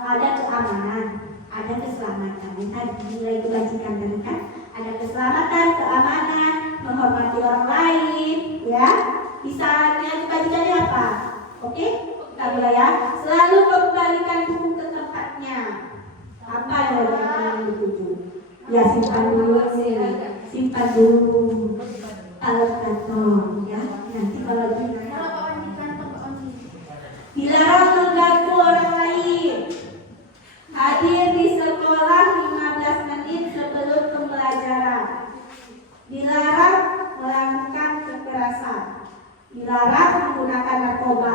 ada keamanan, ada keselamatan. Tadi nilai kebajikan tadi kan, ada keselamatan, keamanan, menghormati orang lain, ya. Bisa nilai kebajikannya apa? Oke, kita mulai ya. Selalu kembalikan buku ke tempatnya. Apa yang dituju? Ya simpan dulu sih, simpan dulu. Kalau kantong, ya. Nanti kalau dilarang mengganggu orang lain. Hadir di sekolah 15 menit sebelum pembelajaran. Dilarang melakukan kekerasan. Dilarang menggunakan narkoba.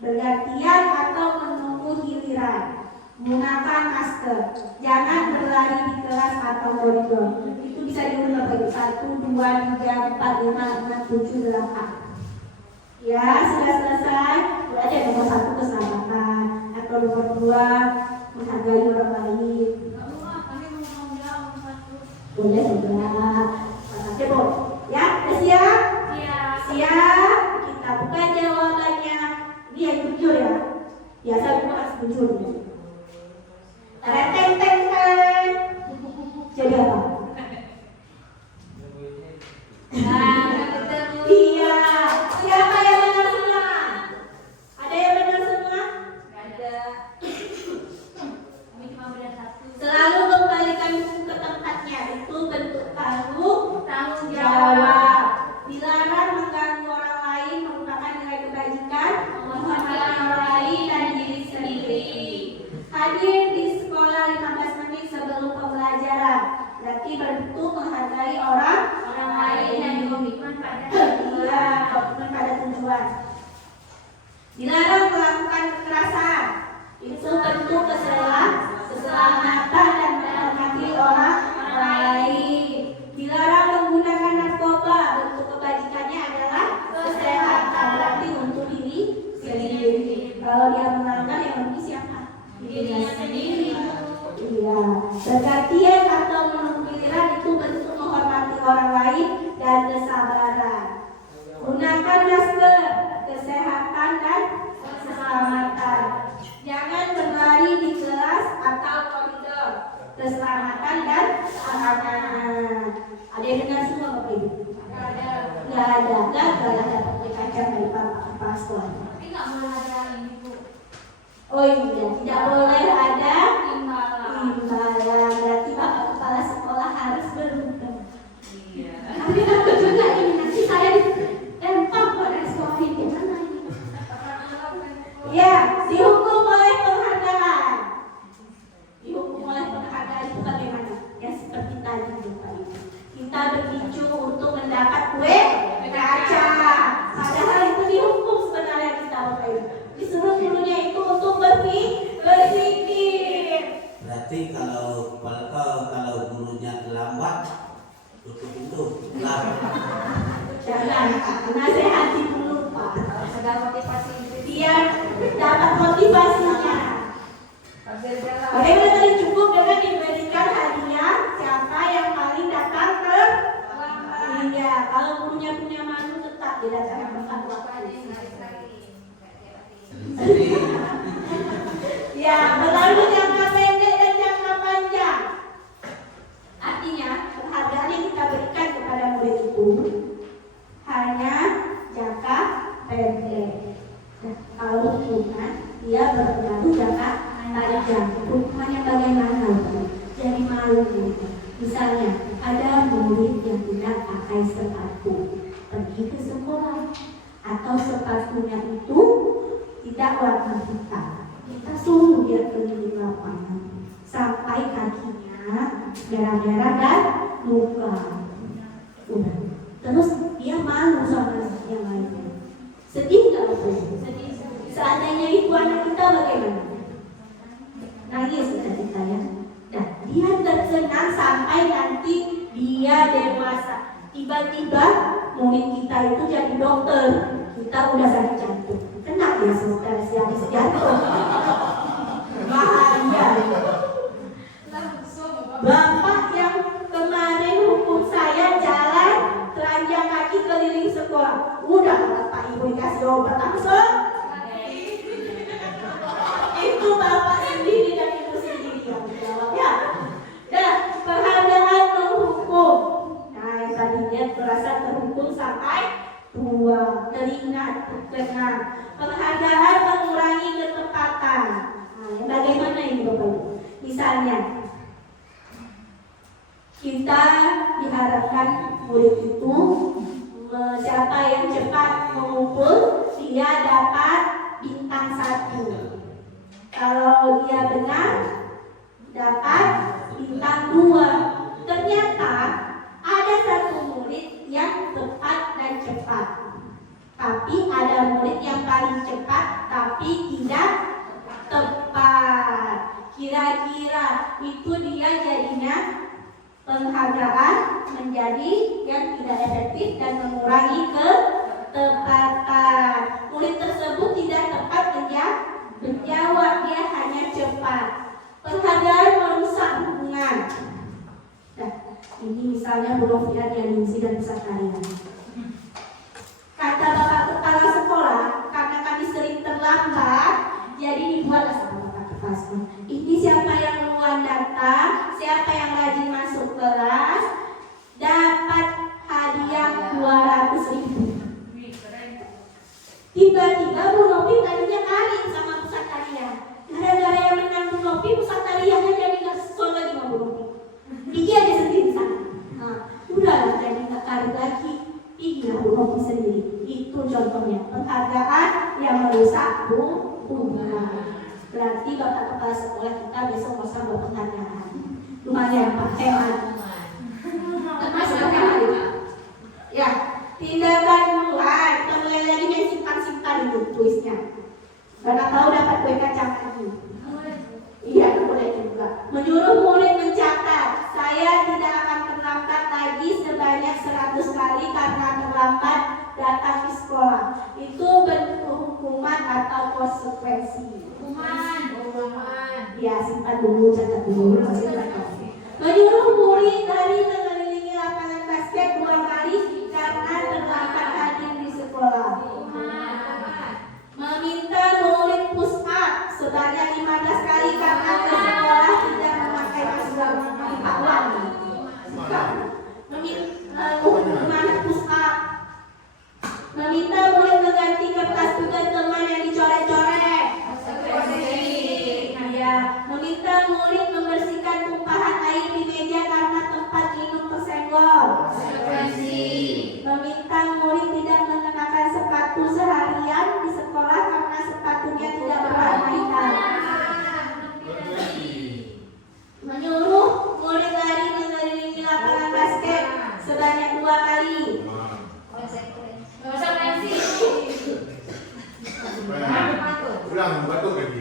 Bergantian atau menunggu giliran. Gunakan masker. Jangan berlari di kelas atau koridor. Itu bisa diulang lagi. 1, 2, 3, 4, 5, 6, 7, 8. Ya, sudah selesai. Udah ada nomor 1 keselamatan, atau nomor 2 menghargai orang lain. Boleh juga. Oke, Bu. Ya, udah siap? Siap. Kita buka jawabannya. Ini yang jujur ya. Biasa itu harus jujur. Teng teng teng. Jadi apa? Iya. Siapa yang benar semua? Ada yang benar semua? Ada. Kami cuma beda 1. Selalu kembalikan buku ke tempatnya. Itu bentuk tanggung Tanggung jawab. Dilarang mengganggu orang lain merupakan nilai kebajikan, menghormati orang lain dan diri sendiri. Hadir di sekolah 15 menit sebelum pembelajaran. Berarti bentuk menghargai orang lain dan Dilarang melakukan kekerasan. Itu bentuk keselamatan dan menghormati orang lain. Dilarang menggunakan narkoba. Bentuk kebajikannya adalah kesehatan, berarti untuk diri sendiri. Kalau dia melanggar yang rugi siapa? Dirinya sendiri. Iya. Perhatian atau menggiliran itu bentuk menghormati orang lain dan kesabaran. Gunakan masker, kesehatan dan keselamatan. Jangan berlari di kelas atau koridor. Keselamatan dan keamanan. Ada yang dengar semua Bapak Ibu? Nggak ada. Gagal ada pakai kaca dari kepala sekolah. Tapi nggak boleh ada ini Bu. Oh iya, tidak boleh ada Imbalan. imbalan. Berarti Bapak kepala sekolah harus beruntung. Iya. Tapi aku juga ini nanti saya dilempar pada sekolah ini. Gimana ini? Ya, dihukum oleh penghargaan. Dihukum oleh penghargaan itu bagaimana? Ya seperti tadi Bapak Ibu. Kita berpicu untuk mendapat kue kaca. Padahal itu dihukum sebenarnya kita Bapak Ibu. Disuruh gurunya itu untuk berpikir. Berarti kalau gurunya terlambat, tutup pintu. Jangan, nasihati dulu Pak. Ada motivasi Dia dapat motivasinya. Bagaimana tadi cukup dengan diberikan hadiah siapa yang paling datang terlambat. Iya, kalau gurunya punya malu tetap dia datang tepat waktu. Ya, berlalu jangka pendek dan jangka panjang. Artinya, penghargaan yang kita berikan kepada murid itu hanya jangka pendek. Nah, kalau hukuman, dia berpengaruh jangka panjang. Hukumannya bagaimana? Jadi malu. Misalnya, ada murid yang tidak pakai sepatu, pergi ke sekolah, atau sepatunya itu tidak warna hitam. Kita suruh dia keliling lapangan sampai kakinya merah-merah dan luka. Udah. Terus dia malu sama yang lainnya. Sedih nggak Bu? Sedih. Seandainya itu anak kita bagaimana? Nangis kita ya. Nah, dia tersenang sampai nanti dia dewasa. Tiba-tiba murid kita itu jadi dokter. Kita udah sakit jantung. Kena ya suster habis jantung. Bahaya. Bapak yang kemarin hukum saya jalan telanjang kaki keliling sekolah. Udah Bapak Ibu dikasih obat langsung. Itu Bapak sendiri dan Ibu sendiri yang jawab ya. Dan penghargaan menghukum. Nah yang tadi dia merasa terhukum sampai tua, teringat, terkenang. Penghargaan mengurangi ketepatan. Nah, bagaimana ini Bapak Ibu? Misalnya, kita diharapkan murid itu siapa yang cepat mengumpul, dia dapat bintang 1. Kalau dia benar, dapat bintang 2. Ternyata ada satu murid yang tepat dan cepat. Tapi ada murid yang paling cepat tapi tidak tepat. Kira-kira itu dia jadinya penghargaan menjadi yang tidak efektif dan mengurangi ketepatan. Murid tersebut tidak tepat menjawab, dia hanya cepat. Penghargaan merusak hubungan. Nah, ini misalnya Bu Novian yang diisi dan pusat karya. Kata Bapak Kepala Sekolah, karena kami sering terlambat, jadi dibuatlah sama Bapak Kepala Sekolah. Ini siapa yang duluan datang, siapa yang rajin masuk kelas, dapat hadiah 200.000. Tiba-tiba Bu Novi tadinya karing sama pusat karya. Gara-gara yang menang Bu Novi, pusat karyanya jadi gak sesuai lagi sama Bu Novi. Dia aja sendiri sana. Nah, udah jadi gak karing lagi. Iya, Bu Novi sendiri. Itu contohnya penghargaan yang merusak hubungan. Berarti Bapak Kepala Sekolah kita besok mau sama penghargaan. Lumayan Pak, hemat. Termasuk hemat ya. Tindakan duluan, kita mulai lagi main simpan-simpan itu tulisnya. Mana tahu dapat kue kacang lagi. Iya, boleh juga. Menyuruh murid mencatat, saya tidak akan terlambat lagi sebanyak 100 kali karena terlambat datang di sekolah. Itu bentuk hukuman atau konsekuensi. Hukuman. Ya, simpan dulu, catat dulu. Menyuruh murid dari mengelilingi lapangan basket 2 kali karena terlambat hadir di sekolah. Meminta murid push up sebanyak 15 kali karena ke sekolah tidak memakai masker. Pak Wan. Hukuman push up. Meminta murid mengganti kertas tugas teman yang dicoret-coret. Ya, meminta murid membersihkan tumpahan air di meja karena tempat minum tersenggol. Meminta murid tidak mengenakan sepatu seharian di sekolah karena sepatunya tidak berwarna hitam. Menyuruh murid lari mengelilingi lapangan basket sebanyak 2 kali. Konsekuensi. Ulang, batuk lagi.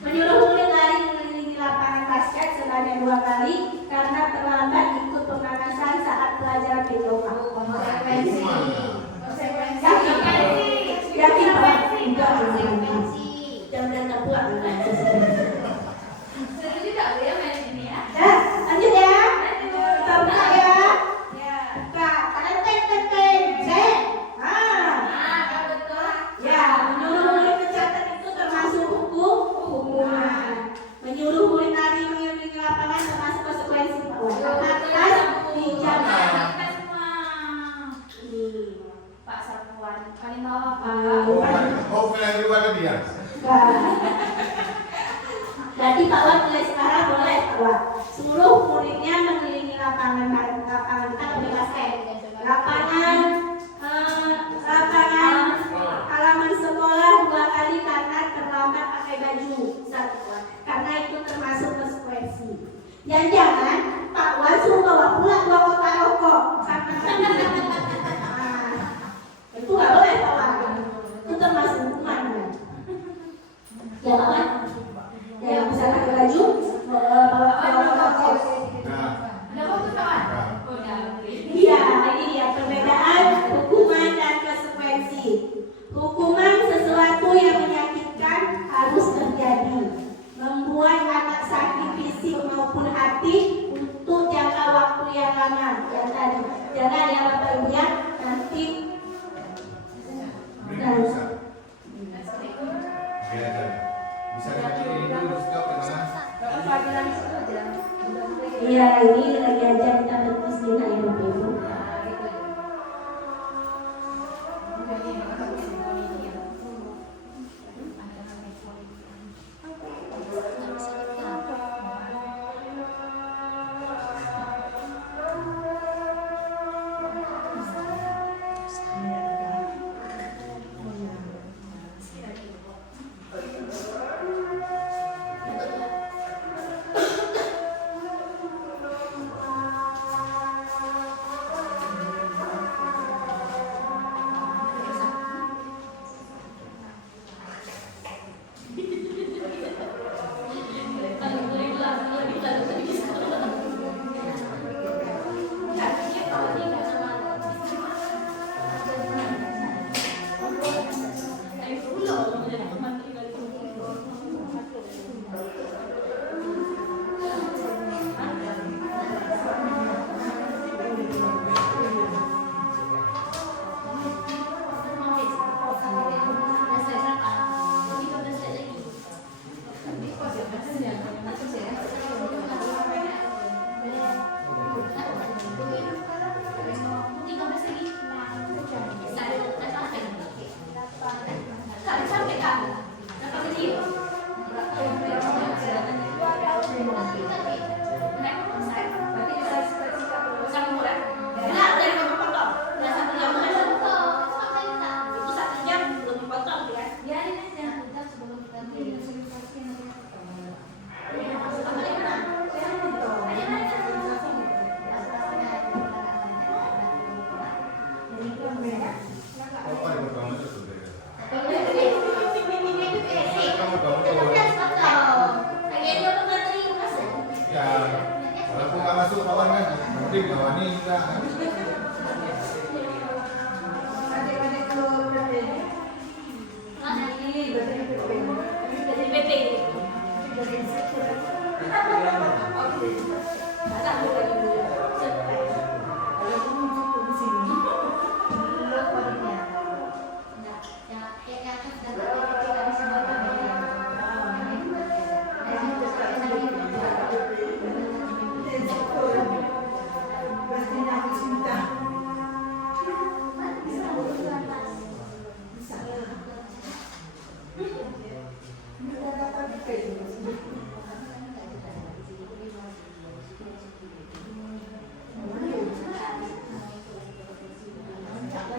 Menyuruh murid lari mengelilingi lapangan basket sebanyak 2 kali karena terlambat ikut pemanasan saat pelajaran PJOK. Konsekuensi. Yakin Pak? Enggak. Jangan terbuat. Seru juga Bu ya main ini ya. Dah, lanjut ya. Lanjut. Kita buka ya. Ya. Buka. Tek. Set. Betul. Ya, menyuruh murid mencatat itu termasuk hukuman. Menyuruh murid lari mengelilingi lapangan termasuk konsekuensi Pak Wan. Atas pinjaman. Kita semua. Pak Sapuan, paling bawah Pak. Oh, kalian juga kan dia. Jadi Pak Wan mulai sekarang boleh Pak Wan. Seluruh muridnya mengelilingi lapangan basket. Lapangan halaman sekolah 2 kali karena terlambat pakai baju. Karena itu termasuk konsekuensi. Jangan Pak Wan suruh bawa pulang 2 kotak rokok. Itu nggak boleh Pak Wan. Itu termasuk hukuman. Ya Pak Wan. Yang bisa pakai baju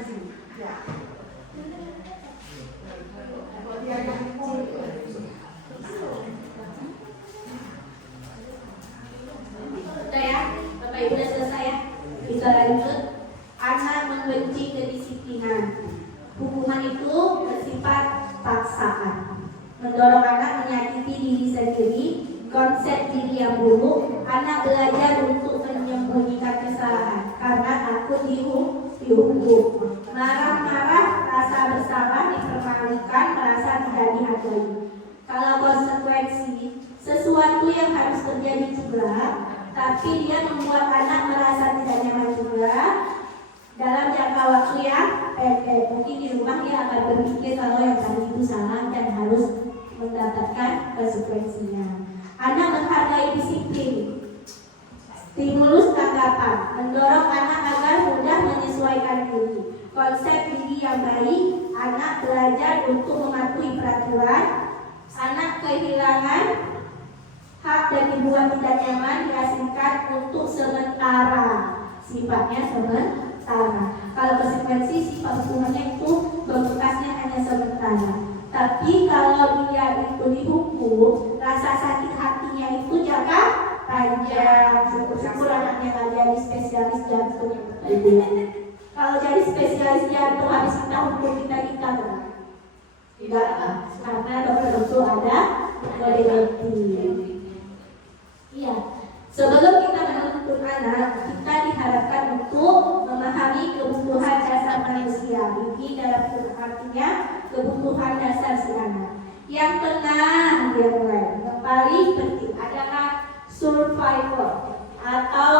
Udah ya, Bapak Ibu udah selesai ya. Kita lanjut. Anak membenci kedisiplinan. Hukuman itu bersifat paksaan, mendorong anak menyakiti diri sendiri, konsep diri yang buruk. Anak belajar untuk menyembunyikan kesalahan karena takut dihukum. Marah-marah, rasa bersalah, dipermalukan, merasa tidak dihargai. Kalau konsekuensi sesuatu yang harus terjadi juga, tapi dia membuat anak merasa tidak nyaman juga dalam jangka waktu yang pendek. Mungkin di rumah dia akan berpikir kalau yang tadi itu salah dan harus mendapatkan konsekuensinya. Anak menghargai disiplin. Stimulus tanggapan mendorong anak agar mudah menyesuaikan diri. Konsep diri yang baik, anak belajar untuk mematuhi peraturan. Anak kehilangan hak dan dibuat tidak nyaman dihasilkan untuk sementara, sifatnya sementara. Kalau konsekuensi sifat hukumannya itu bebasnya hanya sementara. Tapi kalau dia itu dihukum, rasa sakit hatinya itu jangka panjang. Syukur-syukur anaknya nggak jadi spesialis jantung. Kalau jadi spesialis jantung habis kita hukum kita kan? Tidak, karena dokter itu ada kode etik. Iya, sebelum kita menuntut anak, kita diharapkan untuk memahami kebutuhan dasar manusia. Ini dalam artinya kebutuhan dasar si anak. Yang tenang dia mulai. Yang paling penting adalah survival atau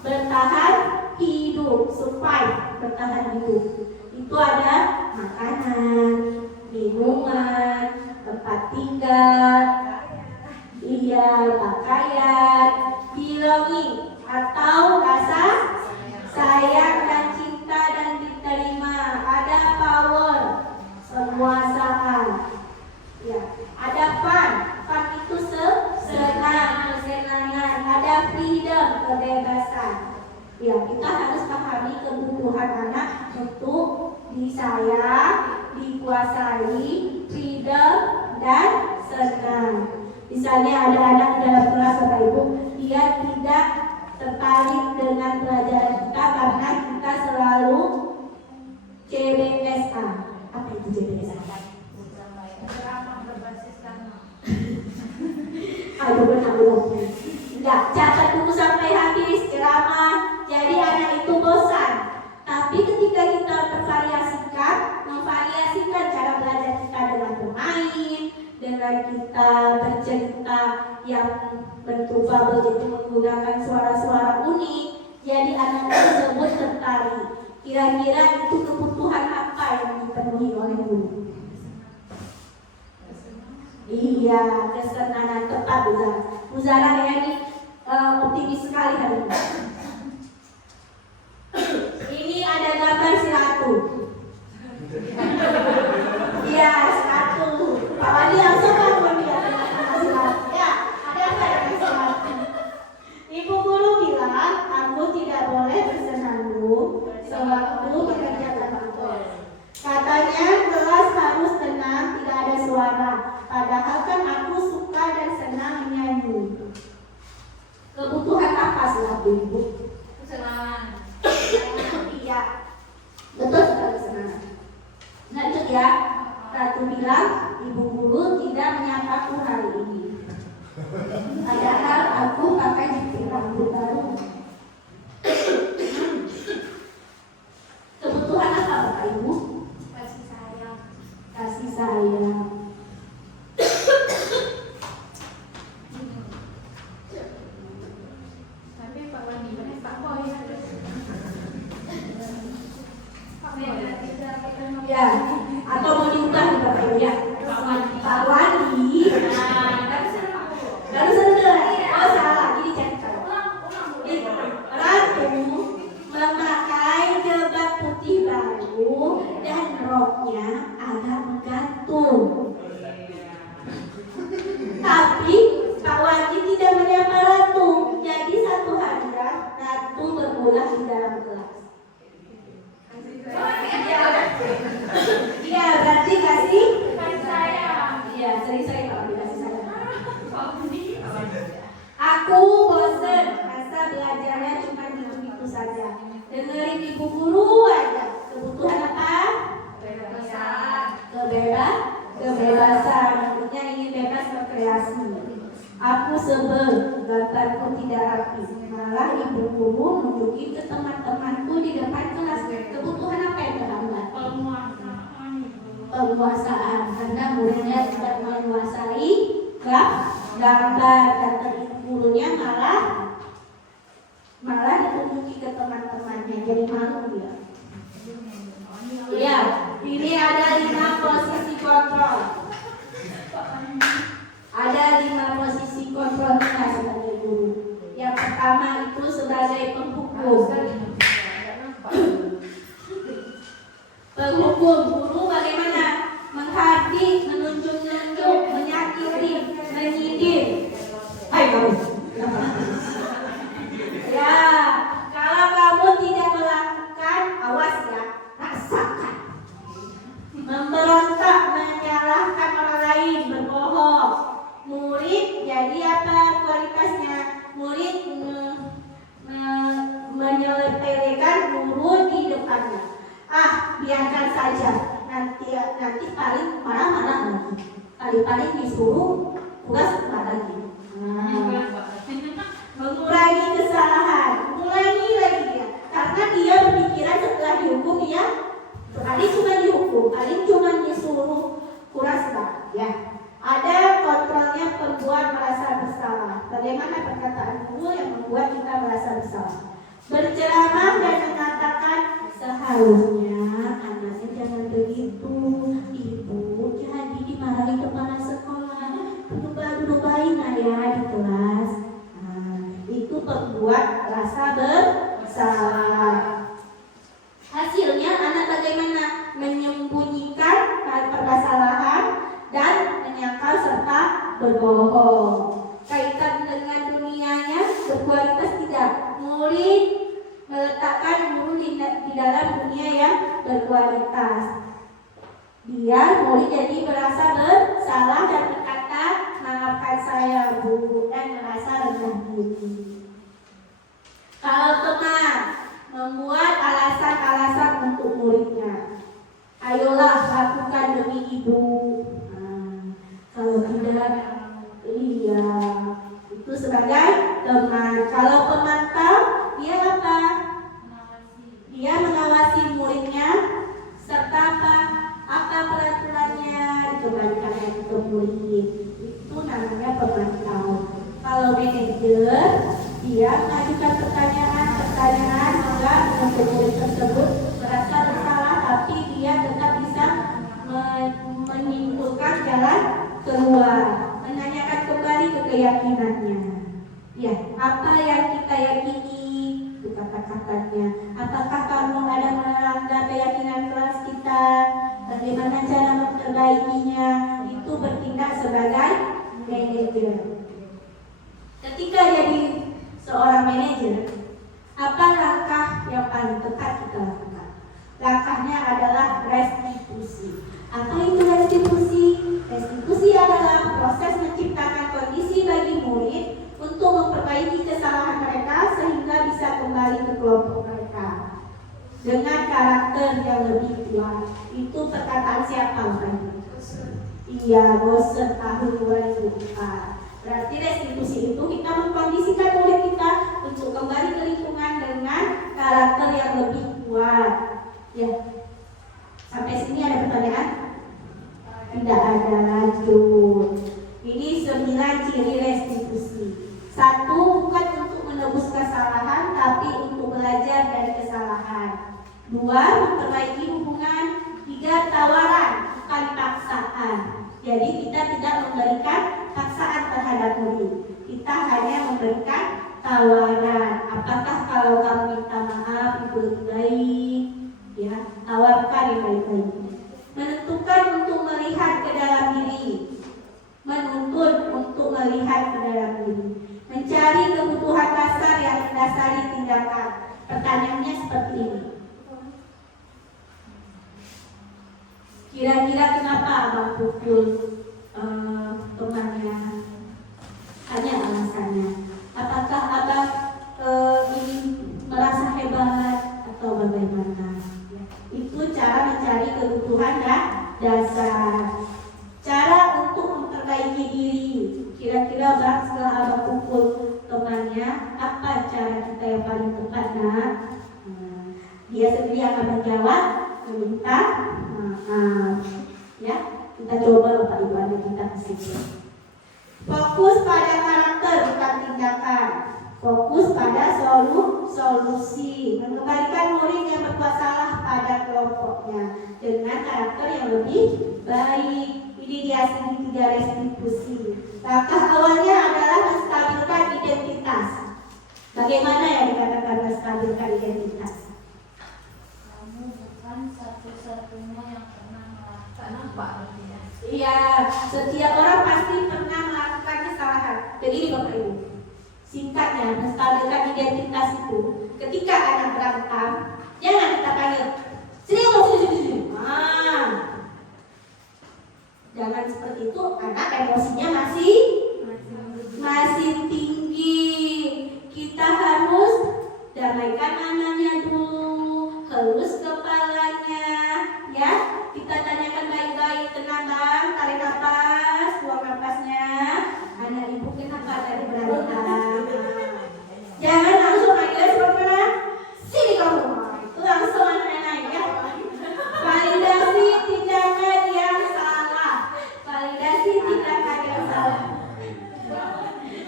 bertahan hidup, survive, bertahan hidup. Itu ada makanan, minuman, tempat tinggal, pakaian, belonging atau rasa sayang dan cinta dan diterima. Ada power, penguasaan. Ya, ada fun itu senang, kesenangan. Ada freedom, kebebasan. Ya, kita harus pahami kebutuhan anak untuk disayang, dikuasai, freedom dan senang. Misalnya ada anak di dalam kelas Bapak Ibu, dia tidak tertarik dengan pelajaran kita karena kita selalu CBSA. Apa itu CBSA? Ceramah berbasis agama. Aduh benar. Enggak, catat buku sampai habis ceramah. Jadi anak itu bosan. Tapi ketika kita memvariasikan cara belajar kita dengan bermain, dengan kita bercerita yang bentuk fabel, jadi menggunakan suara-suara unik, jadi anak tersebut tertarik. Kira-kira itu kebutuhan apa yang dipenuhi oleh guru? Iya, kesenangan. Tepat Bu Zara ya, ini optimis sekali hari ini. Ini ada gambar si ratu. Iya, satu. Pak Wadi langsung bangun dia. Ya, ada apa dengan si ratu? Ibu guru bilang, aku tidak boleh bersenandung sewaktu mengerjakan tugas. Katanya kelas harus tenang, tidak ada suara. Padahal kan aku suka dan senang menyanyi. Kebutuhan apa sih ibu? Kesenangan. Iya, betul sekali senang. Lanjut ya. Ratu bilang, ibu guru tidak menyapaku hari ini. Padahal aku pakai jepit rambut baru. Kebutuhan apa Bapak Ibu? Kasih sayang. Kasih sayang. Tapi Pak Wandi benar Pak Boy ada. Pak Boy tidak kita Ya, atau mau diubah nih Bapak Ibu ya? Pak Wandi. Baru selesai. Oh salah, ini catat. Ratu memakai jilbab putih baru dan roknya agak menggantung. Tapi Pak Wandi tidak menyapa Ratu. Jadi satu hari Ratu berbola di dalam kelas. sebel, gambarku tidak rapi. Malah ibu guru nunjukin ke teman-temanku di depan kelas. Kebutuhan apa yang terhambat? Penguasaan, karena muridnya tidak menguasai gambar, dan gurunya malah ditunjuki ke teman-temannya, jadi malu dia. Ya, ini ada 5 posisi kontrol. Ada 5 posisi kontrol kita sebagai guru. Yang pertama itu sebagai penghukum. Penghukum, guru bagaimana? Menghakimi, menunjuk-nunjuk, menyakiti, menyindir. Hai kamu. Ya, kalau kamu tidak melakukan, awas ya, rasakan. Memberontak, menyalahkan orang lain, berbohong. Murid jadi apa kualitasnya? Murid menyepelekan guru di depannya. Biarkan saja, nanti paling marah-marah lagi. Paling disuruh tugas lagi. Mengurangi kesalahan, mengurangi lagi dia, karena dia berpikiran setelah dihukum dia paling cuma dihukum, paling cuma disuruh kuras ya. Ada kontrolnya pembuat merasa bersalah. Bagaimana perkataan guru yang membuat kita merasa bersalah? Berceramah dan mengatakan seharusnya anaknya jangan begitu, ibu jadi dimarahi kepala sekolah, duduk-dudukin ya di kelas. Itu membuat rasa bersalah. Hasilnya anak bagaimana? Menyembunyikan permasalahan dan menyangkal serta berbohong. Kaitan dengan dunianya berkualitas tidak. Murid meletakkan guru di dalam dunia yang berkualitas. Murid jadi merasa bersalah dan berkata, maafkan saya bu, dan merasa rendah diri. Kalau teman membuat alasan-alasan untuk muridnya, ayolah lakukan demi ibu. Kalau tidak, iya, itu sebagai teman. Kalau pemantau, dia apa? Dia mengawasi muridnya serta apa peraturannya dikembalikan ke murid. Itu namanya pemantau. Kalau manajer, dia mengajukan pertanyaan hingga murid tersebut merasa bersalah, tapi dia tetap bisa menyimpulkan jalan keluar, menanyakan kembali ke keyakinannya. Ya, apa yang kita yakini? Itu kata-katanya. Apakah kamu ada melanggar keyakinan kelas kita? Bagaimana cara memperbaikinya? Itu bertindak sebagai manajer. Ketika jadi seorang manajer, apa langkah yang paling tepat kita lakukan? Langkahnya adalah restitusi. Apa itu restitusi? Restitusi adalah proses menciptakan kondisi bagi murid untuk memperbaiki kesalahan mereka sehingga bisa kembali ke kelompok mereka dengan karakter yang lebih kuat. Itu perkataan siapa Pak? Iya, Bosen tahun 2004. Berarti restitusi itu kita mengkondisikan murid kita untuk kembali ke lingkungan dengan karakter yang lebih kuat. Ya, sampai sini ada pertanyaan? Tidak ada, lanjut. Ini 9 ciri restitusi. 1, bukan untuk menebus kesalahan, tapi untuk belajar dari kesalahan. 2, memperbaiki hubungan. 3, tawaran, bukan paksaan. Jadi kita tidak memberikan paksaan terhadap murid. Kita hanya memberikan tawaran. Apakah kalau kamu minta maaf itu lebih baik? Ya, tawarkan yang baik-baik. Menentukan untuk melihat ke dalam diri. Menuntut untuk melihat ke dalam diri. Mencari kebutuhan dasar yang mendasari tindakan. Pertanyaannya seperti ini. Kira-kira kenapa abang pukul temannya? Hanya alasannya. Apakah abang ingin merasa hebat atau bagaimana? Itu cara mencari kebutuhan dasar. Cara untuk memperbaiki diri. Kira-kira bang setelah abang lewat meminta maaf. Ya, kita coba Bapak Ibu Adik kita ke situ. Fokus pada karakter bukan tindakan. Fokus pada solusi. Mengembalikan murid yang berbuat salah pada kelompoknya dengan karakter yang lebih baik. Ini dia segitiga restitusi. Langkah awalnya adalah menstabilkan identitas. Bagaimana yang dikatakan menstabilkan identitas? Kamu bukan satu-satunya yang pernah melakukan apa ya? Iya, setiap orang pasti pernah melakukan kesalahan. Jadi ini Bapak Ibu, singkatnya menstabilkan identitas itu ketika anak berantem, jangan kita panggil sini sini. Jangan seperti itu, anak emosinya masih tinggi. Kita harus damaikan anaknya dulu, halus kepalanya, ya. Kita tanyakan baik-baik, tenang bang, tarik nafas, buang nafasnya. Anak ibu kenapa tadi berantem? Jangan langsung aja seperti sini kamu. Itu langsung anak-anak ya. Validasi tindakan yang salah. Validasi tindakan yang salah.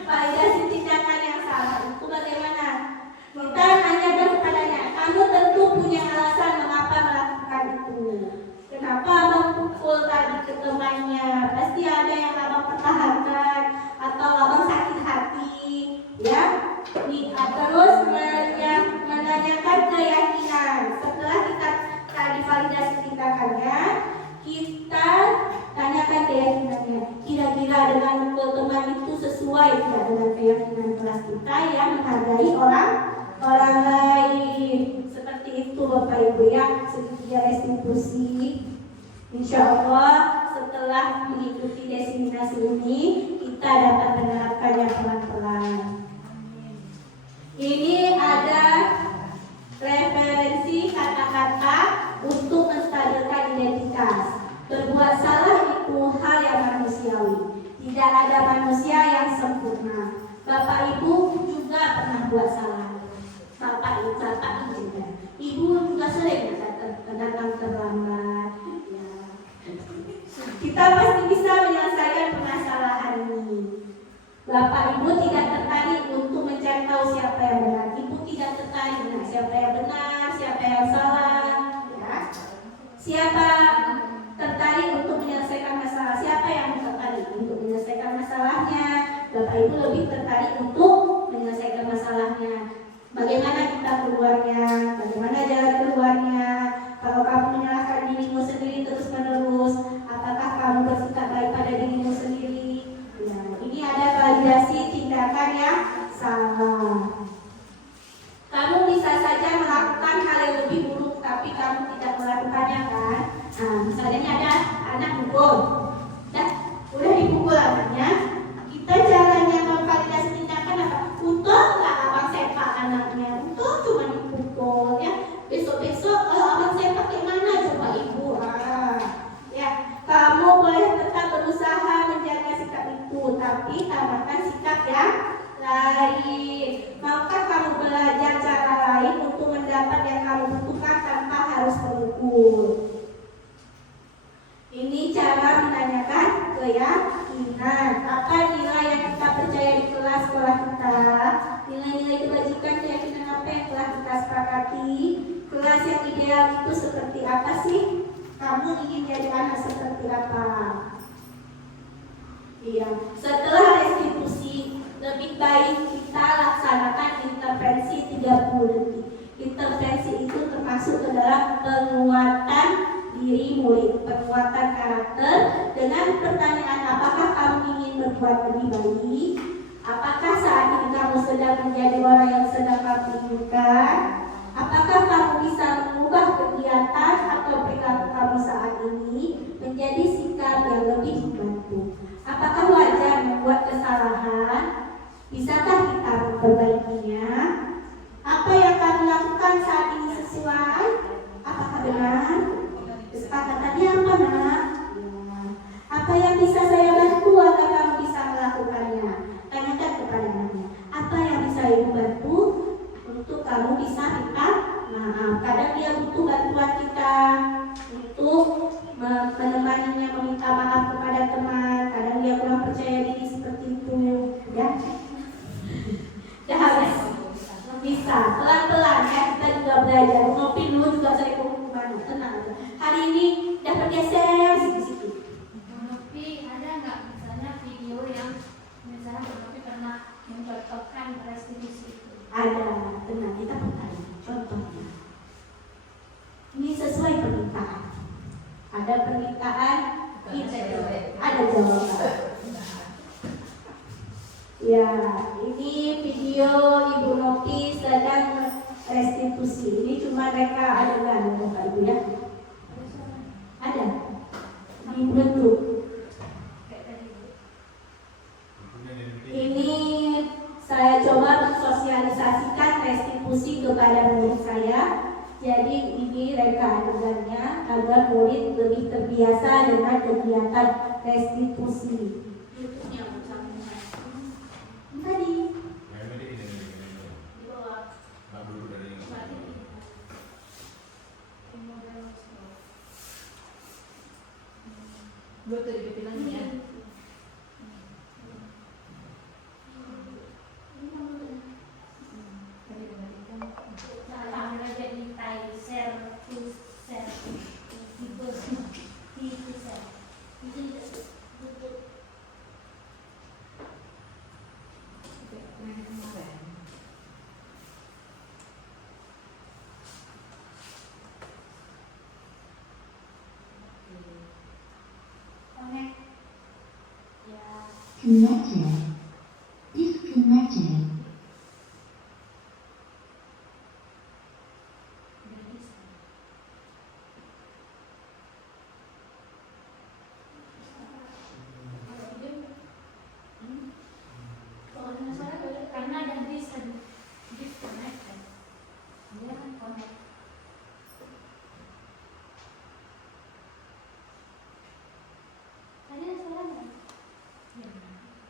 Validasi tindakan yang salah itu bagaimana? Kita nanyakan kepadanya, kamu tentu punya alasan mengapa melakukan itu. Kenapa abang pukul tadi ke temannya? Pasti ada yang abang pertahankan atau abang sakit hati, ya? Terus menanyakan keyakinan. Setelah kita tadi validasi tindakannya, kita tanyakan keyakinannya. Kira-kira dengan mukul teman itu sesuai tidak dengan keyakinan kelas kita yang menghargai orang lain. Seperti itu Bapak Ibu ya, segitiga restitusi. Insya Allah setelah mengikuti diseminasi ini kita dapat menerapkannya pelan-pelan. Ini ada referensi kata-kata untuk menstabilkan identitas. Berbuat salah itu hal yang manusiawi. Tidak ada manusia yang sempurna. Bapak Ibu juga pernah buat salah. Bapak Ibu juga. Ibu juga sering datang terlambat. Ya. Kita pasti bisa menyelesaikan permasalahan ini. Bapak Ibu tidak tertarik untuk mencari tahu siapa yang benar. Ibu tidak tertarik dengan siapa yang benar, siapa yang salah. Ya. Siapa tertarik untuk menyelesaikan masalah? Siapa yang tertarik untuk menyelesaikan masalahnya? Bapak Ibu lebih tertarik untuk menyelesaikan masalahnya. Bagaimana kita keluarnya? Bagaimana jalan keluarnya? Kalau kamu menyalahkan dirimu sendiri terus menerus, apakah kamu bersikap baik pada dirimu sendiri? Ya, ini ada validasi tindakan yang salah. Kamu bisa saja melakukan hal yang lebih buruk, tapi kamu tidak melakukannya kan? Nah, misalnya ada anak pukul, udah dipukul anaknya. Kita caranya memvalidasi tindakan apa? Untung nggak abang sepak anaknya, untung cuma dipukul ya. Besok-besok kalau abang sepak gimana coba ibu? Ya, kamu boleh tetap berusaha menjaga sikap itu, tapi tambahkan sikap yang lain. Maukah kamu belajar cara lain untuk mendapat yang kamu butuhkan tanpa harus memukul? Ini cara menanyakan keyakinan. Apa nilai yang kita percaya di kelas sekolah kita? Nilai-nilai kebajikan, keyakinan apa yang telah kita sepakati? Kelas yang ideal itu seperti apa sih? Kamu ingin jadi anak seperti apa? Iya. Setelah restitusi, lebih baik kita laksanakan intervensi 30 detik. Intervensi itu termasuk ke dalam penguatan diri murid, penguatan karakter dengan pertanyaan apakah kamu ingin berbuat lebih baik? Apakah saat ini kamu sedang menjadi orang yang sedang kamu inginkan? Apakah kamu bisa mengubah kegiatan atau perilaku kamu saat ini menjadi sikap yang lebih membantu? Apakah wajar membuat kesalahan? Bisakah kita memperbaikinya? Apa yang kamu lakukan saat ini sesuai? Apakah benar? Kesepakatannya apa, nak? Apa yang bisa saya bantu agar kamu bisa melakukannya? Tanyakan kepada anaknya. Apa yang bisa ibu bantu untuk kamu bisa minta maaf? Kadang dia butuh bantuan kita. Ada permintaan? Ada jawaban. Ya, ini video Ibu Noki sedang restitusi. Ini cuma reka adegan, Bapak Ibu ya. Ada di bentuk. Ini saya coba mensosialisasikan restitusi kepada murid saya. Jadi ini reka adegannya agar murid lebih terbiasa dengan kegiatan restitusi. Tadi Betul dibilang ya. Connected. Disconnected. Karena ada disconnected. Dia kan connect. Tadi ada suara nggak? Ya,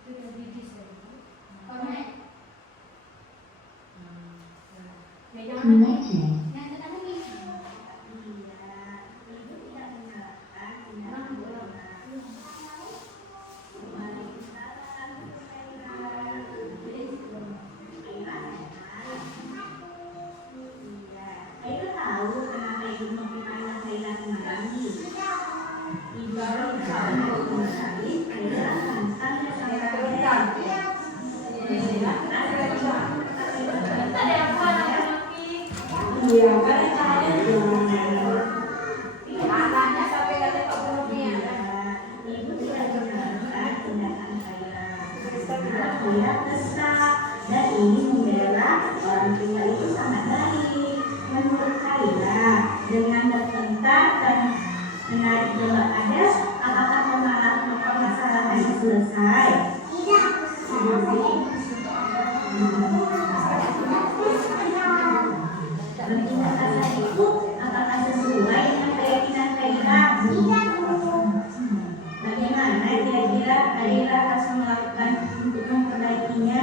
sudah di connect. Connected. Yang tekan lagi. Ayo tahu kenapa ibu mau pindah Thailand kemarin? Ibu baru tahu Ada apa lagi? iya kan yang ada Anaknya sampai kata Pak Guru ibu tidak mengenal tindakan saya. Dia kesal dan ingin membela orang tua itu sangat baik. Menurut saya, dengan bertentang dan menarik debat adat, apakah permasalahannya selesai? Tidak. Bertindak kasar itu apakah sesuai dengan keyakinan Kaira? Tidak. Bagaimana kira-kira Kaira harus melakukan untuk memperbaikinya?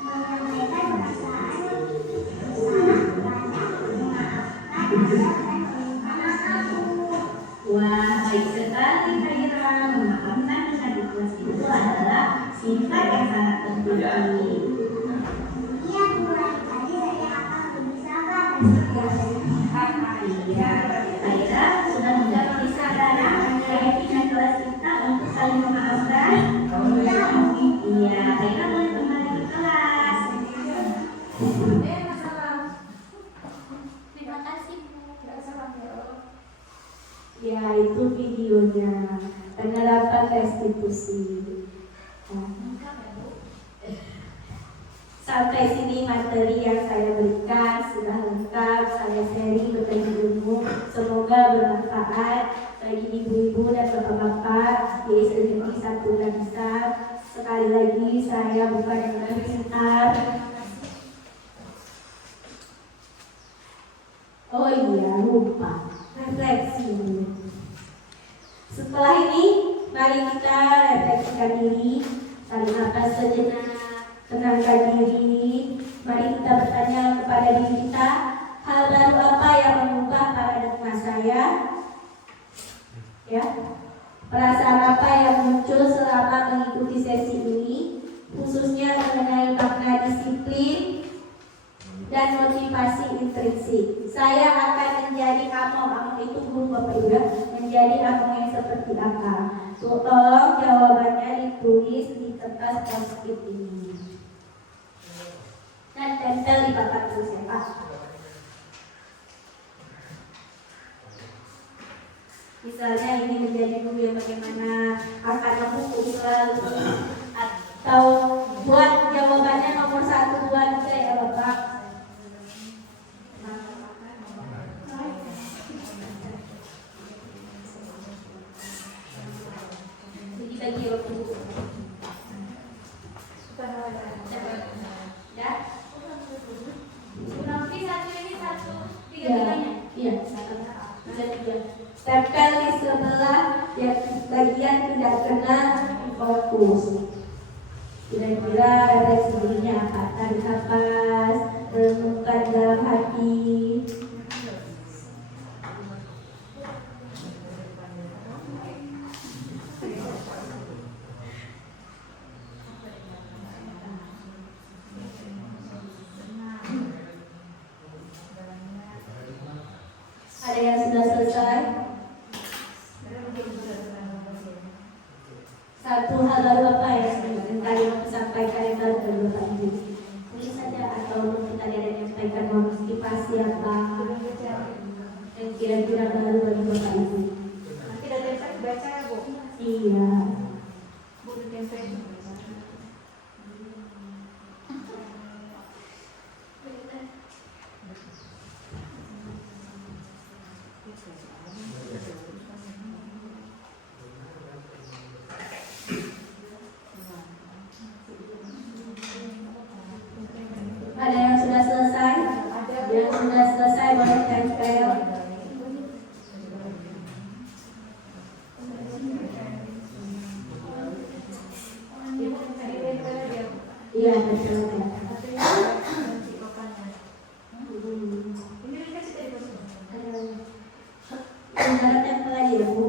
Menyampaikan perasaan, wah, baik sekali Kaira. Memaafkan dengan ikhlas itu adalah sifat yang sangat penting. Iya, Bu. Tadi saya akan lebih sabar Iya, Kaira sudah menjadi sadar keyakinan kelas kita untuk saling memaafkan. Iya, Kaira boleh kembali ke kelas. masalah. Terima kasih. Tidak salah ya. ya itu videonya penerapan restitusi. Nah, sampai sini materi yang saya berikan sudah lengkap. Saya sharing berbagi ilmu, semoga bermanfaat bagi ibu-ibu dan bapak-bapak di SDG 1 Nagisa. Sekali lagi saya bukan yang lebih pintar. Oh iya, lupa refleksi. Setelah ini mari kita refleksikan diri, tarik nafas sejenak, tenangkan diri. Mari kita bertanya kepada diri kita, hal baru apa yang mengubah paradigma saya? Ya, perasaan apa yang muncul selama mengikuti sesi ini, khususnya mengenai makna disiplin dan motivasi intrinsik. Saya akan menjadi among itu guru Bapak Ibu, menjadi among yang seperti apa? Tolong jawabannya ditulis di kertas post-it ini dan tempel di papan tulis ya Pak. Misalnya ini menjadi guru yang bagaimana akan menghukum selalu, atau buat jawabannya nomor 1, 2, 3 ya Bapak. Jadi bagi waktu ya. Nanti satu ini satu Iya, iya, tiga. Tempel di sebelah yang bagian tidak kena fokus. Kira-kira reaksinya apa? Tarik nafas, renungkan dalam hati. Ada yang sudah selesai? Satu hal baru apa ya yang tadi mau sampaikan yang baru dari Bapak Ibu? Tulis saja atau mungkin tadi ada yang menyampaikan mau motivasi apa yang kira-kira baru bagi Bapak Ibu? nanti ada tempat baca ya Bu. Iya. Buku tempat. Ada yang sudah selesai? Yang sudah selesai boleh tempel. Iya betul. Sebenarnya tempel lagi ya Bu.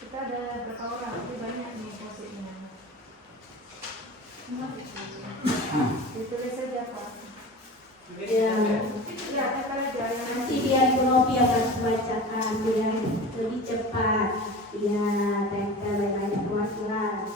Kita ada berapa orang? Tapi banyak nih posisinya. Ditulis saja Pak. Ya. Ya, tempel aja yang Nanti biar Bu Novi akan membacakan biar lebih cepat. Iya, tempel banyak perwakilan.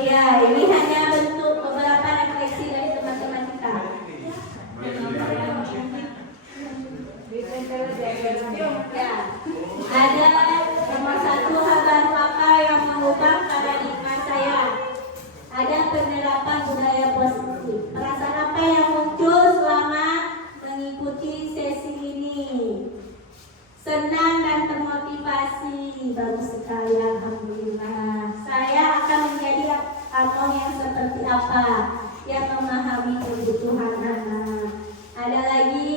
Ya, ini hanya bentuk beberapa refleksi dari teman-teman kita. Ya, ada nomor 1 hal baru apa yang mengubah paradigma saya. Ada penerapan budaya positif. Perasaan apa yang muncul selama mengikuti sesi ini? Senang dan termotivasi. Bagus sekali, alhamdulillah. Saya akan menjadi abang yang seperti apa? Yang memahami kebutuhan anak. Ada lagi?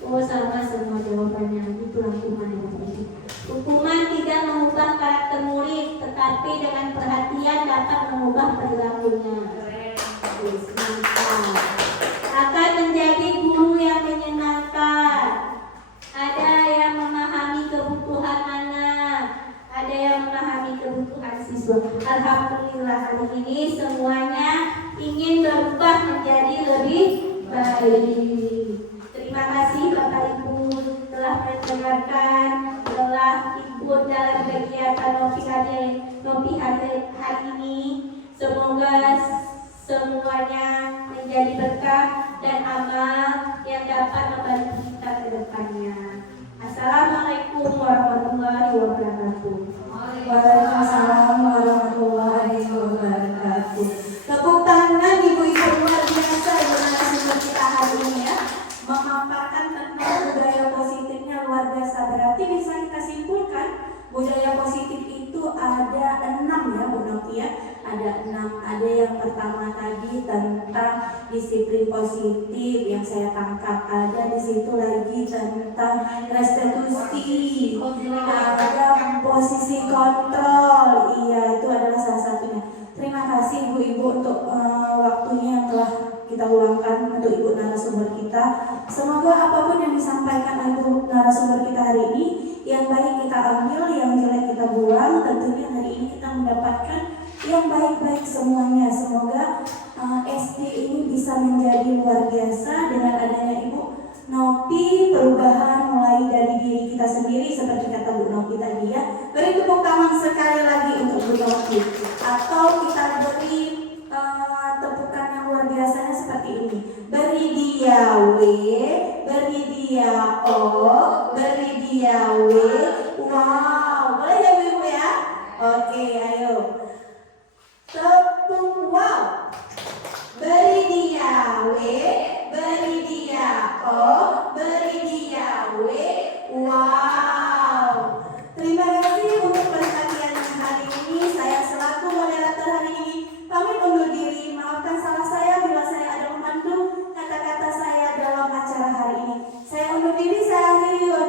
Oh, sama semua jawabannya. Itu hukuman yang penting. Hukuman tidak mengubah karakter murid, tetapi dengan perhatian dapat mengubah perilakunya. Mantap. Akan menjadi guru yang menyenangkan. Ada yang memahami kebutuhan anak, ada yang memahami kebutuhan siswa. Alhamdulillah hari ini semuanya ingin berubah menjadi lebih baik. Terima kasih Bapak Ibu telah mendengarkan, telah ikut dalam kegiatan Nopi hari ini. Semoga semuanya menjadi berkah dan amal yang dapat membantu kita ke depannya. Assalamualaikum warahmatullahi wabarakatuh. Waalaikumsalam warahmatullahi wabarakatuh. Tepuk tangan ibu-ibu luar biasa ibu narasumber kita hari ini ya, memaparkan tentang budaya positifnya luar biasa. Berarti bisa kita simpulkan budaya positif itu ada 6 ya Bu Novi ya. Ada 6. Ada yang pertama tadi tentang disiplin positif yang saya tangkap. Ada di situ lagi tentang restitusi. Ada posisi kontrol. Iya, itu adalah salah satunya. Terima kasih ibu-ibu untuk waktunya yang telah kita luangkan untuk ibu narasumber kita. Semoga apapun yang disampaikan oleh ibu narasumber kita hari ini, yang baik kita ambil, yang jelek kita buang. Tentunya hari ini kita mendapatkan yang baik-baik semuanya. Semoga SD ini bisa menjadi luar biasa dengan adanya Ibu Nopi. Perubahan mulai dari diri kita sendiri seperti kata Bu Nopi tadi ya. Beri tepuk tangan sekali lagi untuk Bu Nopi, atau kita beri dia O, beri dia W. Wow, boleh ya ibu ya? Oke, ayo. Tepuk wow. Beri dia W, beri dia O, beri dia W. Wow. Terima kasih untuk perhatian hari ini. Saya selaku moderator hari ini pamit undur diri. Maafkan salah saya bila saya ada memandu kata-kata saya dalam acara hari ini. Saya undur diri, saya akhiri.